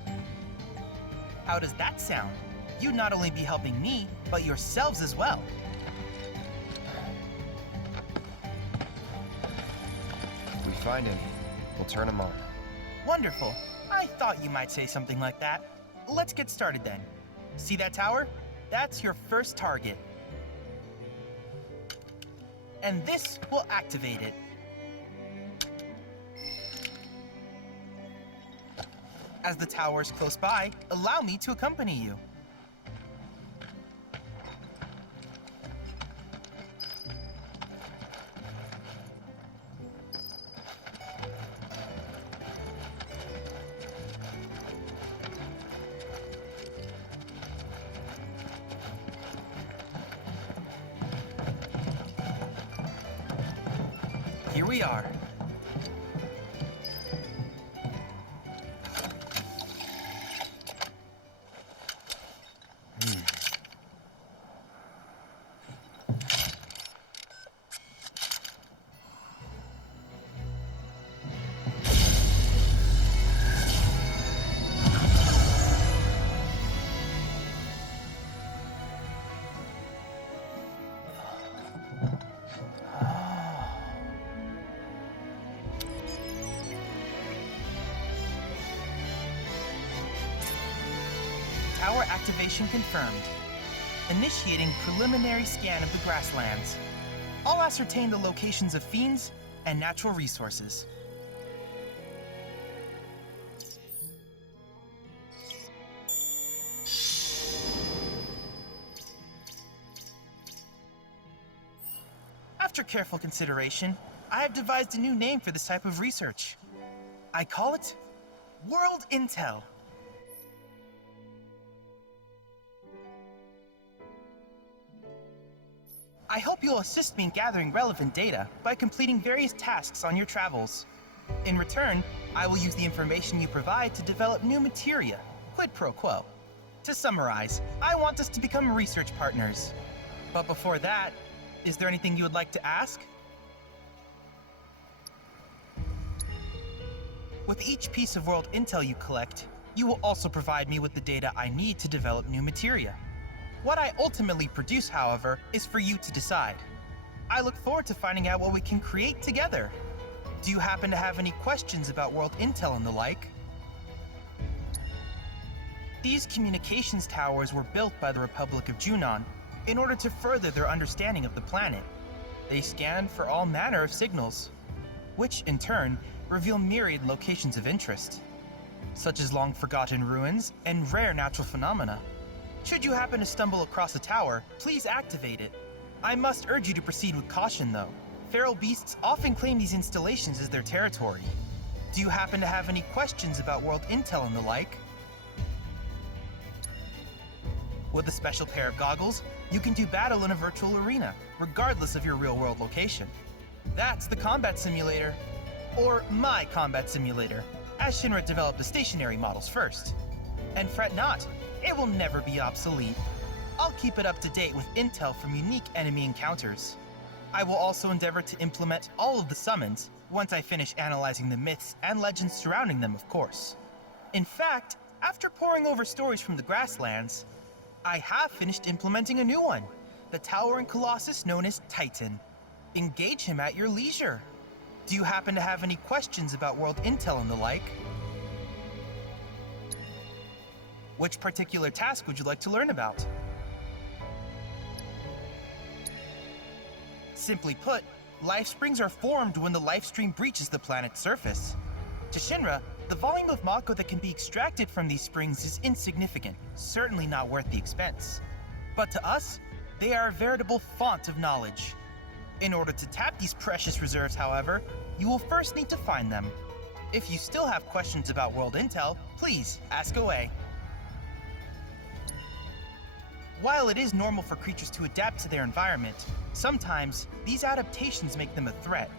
How does that sound? You'd not only be helping me, but yourselves as well. If we find any, we'll turn them on. Wonderful. I thought you might say something like that. Let's get started then. See that tower? That's your first target. And this will activate it. As the tower is close by, allow me to accompany you. Here we are. Tower activation confirmed. Initiating preliminary scan of the grasslands. I'll ascertain the locations of fiends and natural resources. After careful consideration, I have devised a new name for this type of research. I call it World Intel. I hope you'll assist me in gathering relevant data by completing various tasks on your travels. In return, I will use the information you provide to develop new materia, quid pro quo. To summarize, I want us to become research partners. But before that, is there anything you would like to ask? With each piece of world intel you collect, you will also provide me with the data I need to develop new materia. What I ultimately produce, however, is for you to decide. I look forward to finding out what we can create together. Do you happen to have any questions about world intel and the like? These communications towers were built by the Republic of Junon in order to further their understanding of the planet. They scan for all manner of signals, which in turn reveal myriad locations of interest, such as long-forgotten ruins and rare natural phenomena. Should you happen to stumble across a tower, please activate it. I must urge you to proceed with caution, though. Feral beasts often claim these installations as their territory. Do you happen to have any questions about world intel and the like? With a special pair of goggles, you can do battle in a virtual arena, regardless of your real-world location. That's the combat simulator. Or my combat simulator, as Shinra developed the stationary models first. And fret not, it will never be obsolete. I'll keep it up to date with intel from unique enemy encounters. I will also endeavor to implement all of the summons once I finish analyzing the myths and legends surrounding them, of course. In fact, after poring over stories from the grasslands, I have finished implementing a new one, the towering colossus known as Titan. Engage him at your leisure. Do you happen to have any questions about world intel and the like? Which particular task would you like to learn about? Simply put, life springs are formed when the life stream breaches the planet's surface. To Shinra, the volume of Mako that can be extracted from these springs is insignificant, certainly not worth the expense. But to us, they are a veritable font of knowledge. In order to tap these precious reserves, however, you will first need to find them. If you still have questions about world intel, please ask away. While it is normal for creatures to adapt to their environment, sometimes these adaptations make them a threat.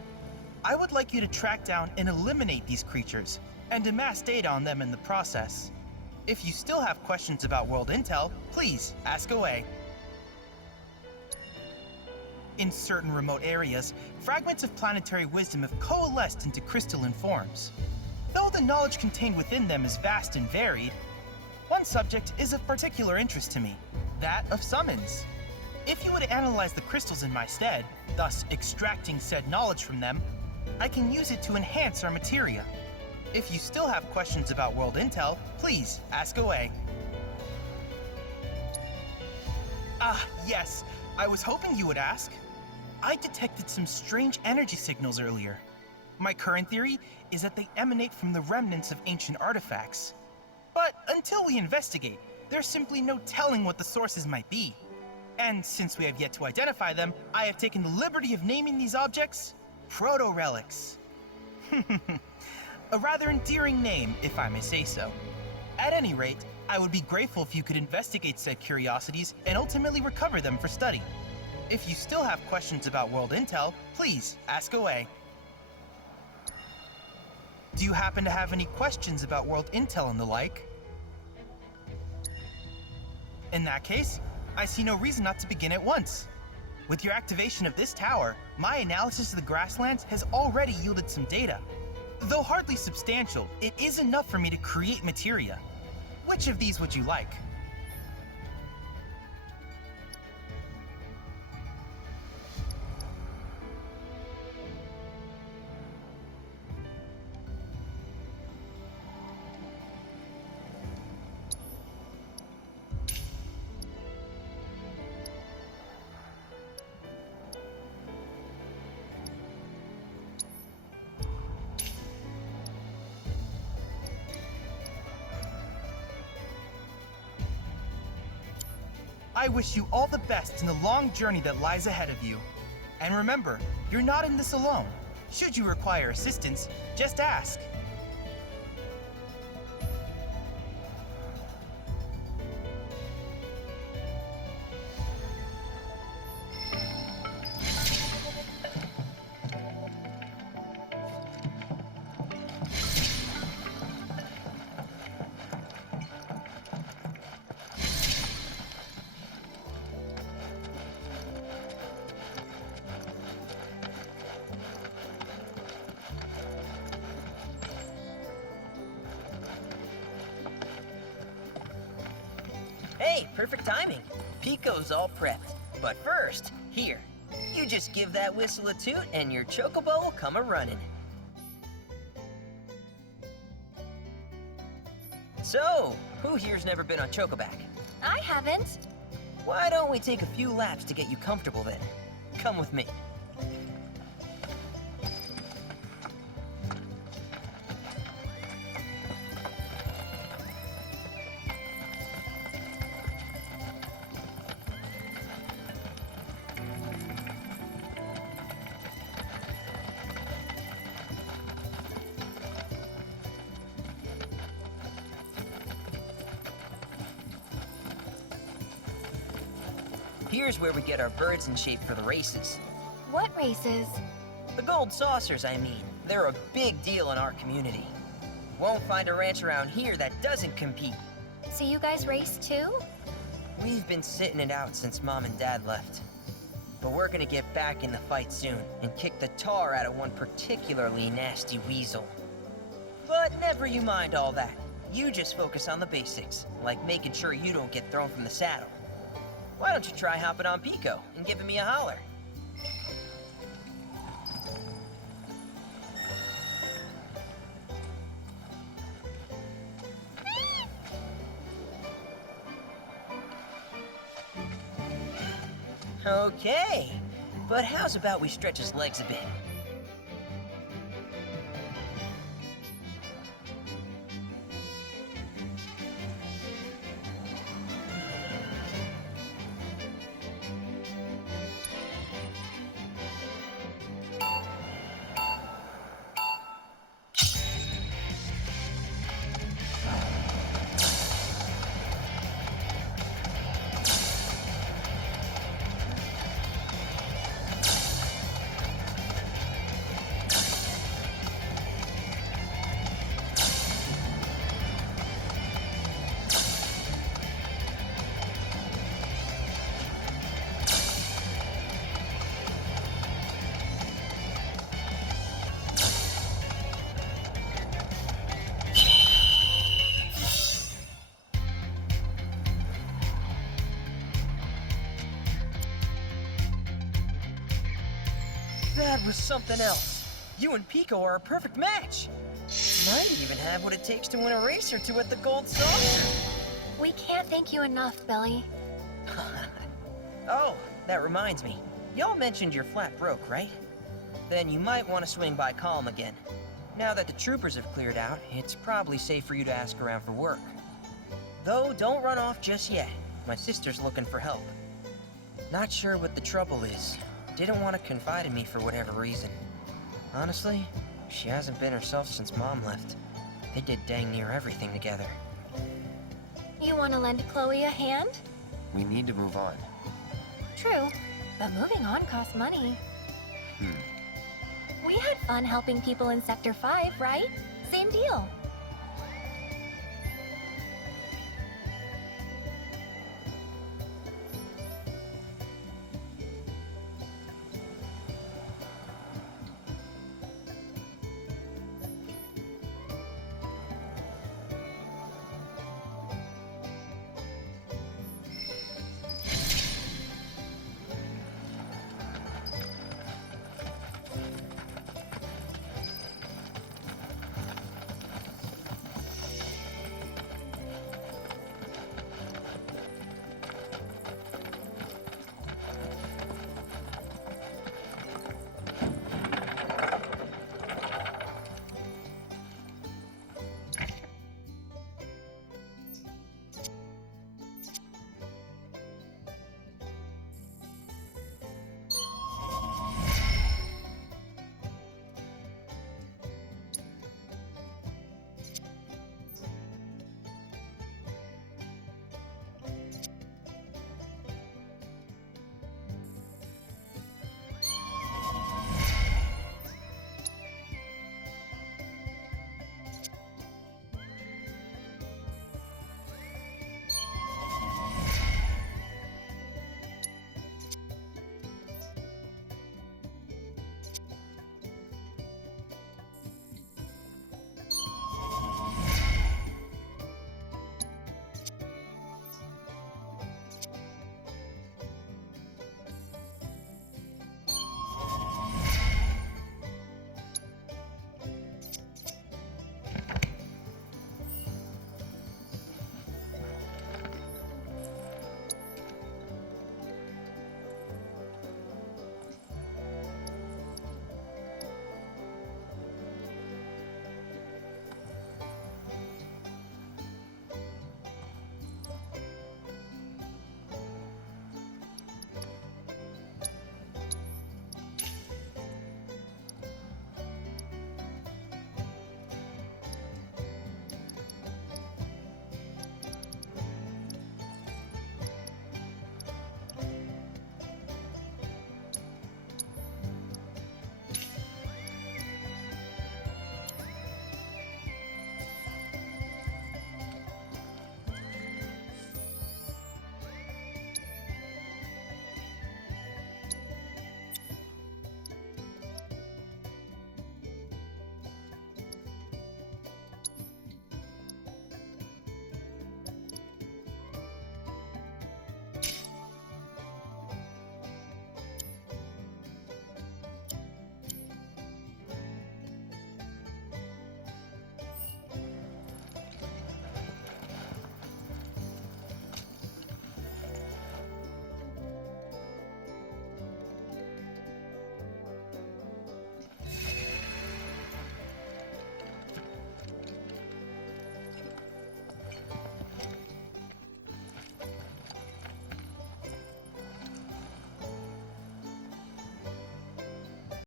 I would like you to track down and eliminate these creatures, and amass data on them in the process. If you still have questions about world intel, please ask away. In certain remote areas, fragments of planetary wisdom have coalesced into crystalline forms. Though the knowledge contained within them is vast and varied, one subject is of particular interest to me, that of summons. If you would analyze the crystals in my stead, thus extracting said knowledge from them, I can use it to enhance our materia. If you still have questions about world intel, please ask away. Ah, yes, I was hoping you would ask. I detected some strange energy signals earlier. My current theory is that they emanate from the remnants of ancient artifacts. But until we investigate, there's simply no telling what the sources might be. And since we have yet to identify them, I have taken the liberty of naming these objects proto-relics. A rather endearing name, if I may say so. At any rate, I would be grateful if you could investigate said curiosities and ultimately recover them for study. If you still have questions about world intel, please ask away. Do you happen to have any questions about world intel and the like? In that case, I see no reason not to begin at once. With your activation of this tower, my analysis of the grasslands has already yielded some data. Though hardly substantial, it is enough for me to create materia. Which of these would you like? I wish you all the best in the long journey that lies ahead of you. And remember, you're not in this alone. Should you require assistance, just ask. Hey, perfect timing. PIKO's all prepped. But first, here, you just give that whistle a toot and your chocobo will come a-running. So, who here's never been on Chocoback? I haven't. Why don't we take a few laps to get you comfortable then? Come with me. Here's where we get our birds in shape for the races. What races? The gold saucers, I mean. They're a big deal in our community. Won't find a ranch around here that doesn't compete. So you guys race too? We've been sitting it out since Mom and Dad left. But we're gonna get back in the fight soon and kick the tar out of one particularly nasty weasel. But never you mind all that. You just focus on the basics, like making sure you don't get thrown from the saddle. Why don't you try hopping on PIKO and giving me a holler? Okay, but how's about we stretch his legs a bit? That was something else. You and PIKO are a perfect match. Might even have what it takes to win a race or two at the Gold Saucer. We can't thank you enough, Billy. Oh, that reminds me. Y'all mentioned you're flat broke, right? Then you might want to swing by Calm again. Now that the troopers have cleared out, it's probably safe for you to ask around for work. Though, don't run off just yet. My sister's looking for help. Not sure what the trouble is. Didn't want to confide in me for whatever reason. Honestly, she hasn't been herself since Mom left. They did dang near everything together. You want to lend Chloe a hand? We need to move on. True, but moving on costs money. We had fun helping people in Sector 5, right? Same deal.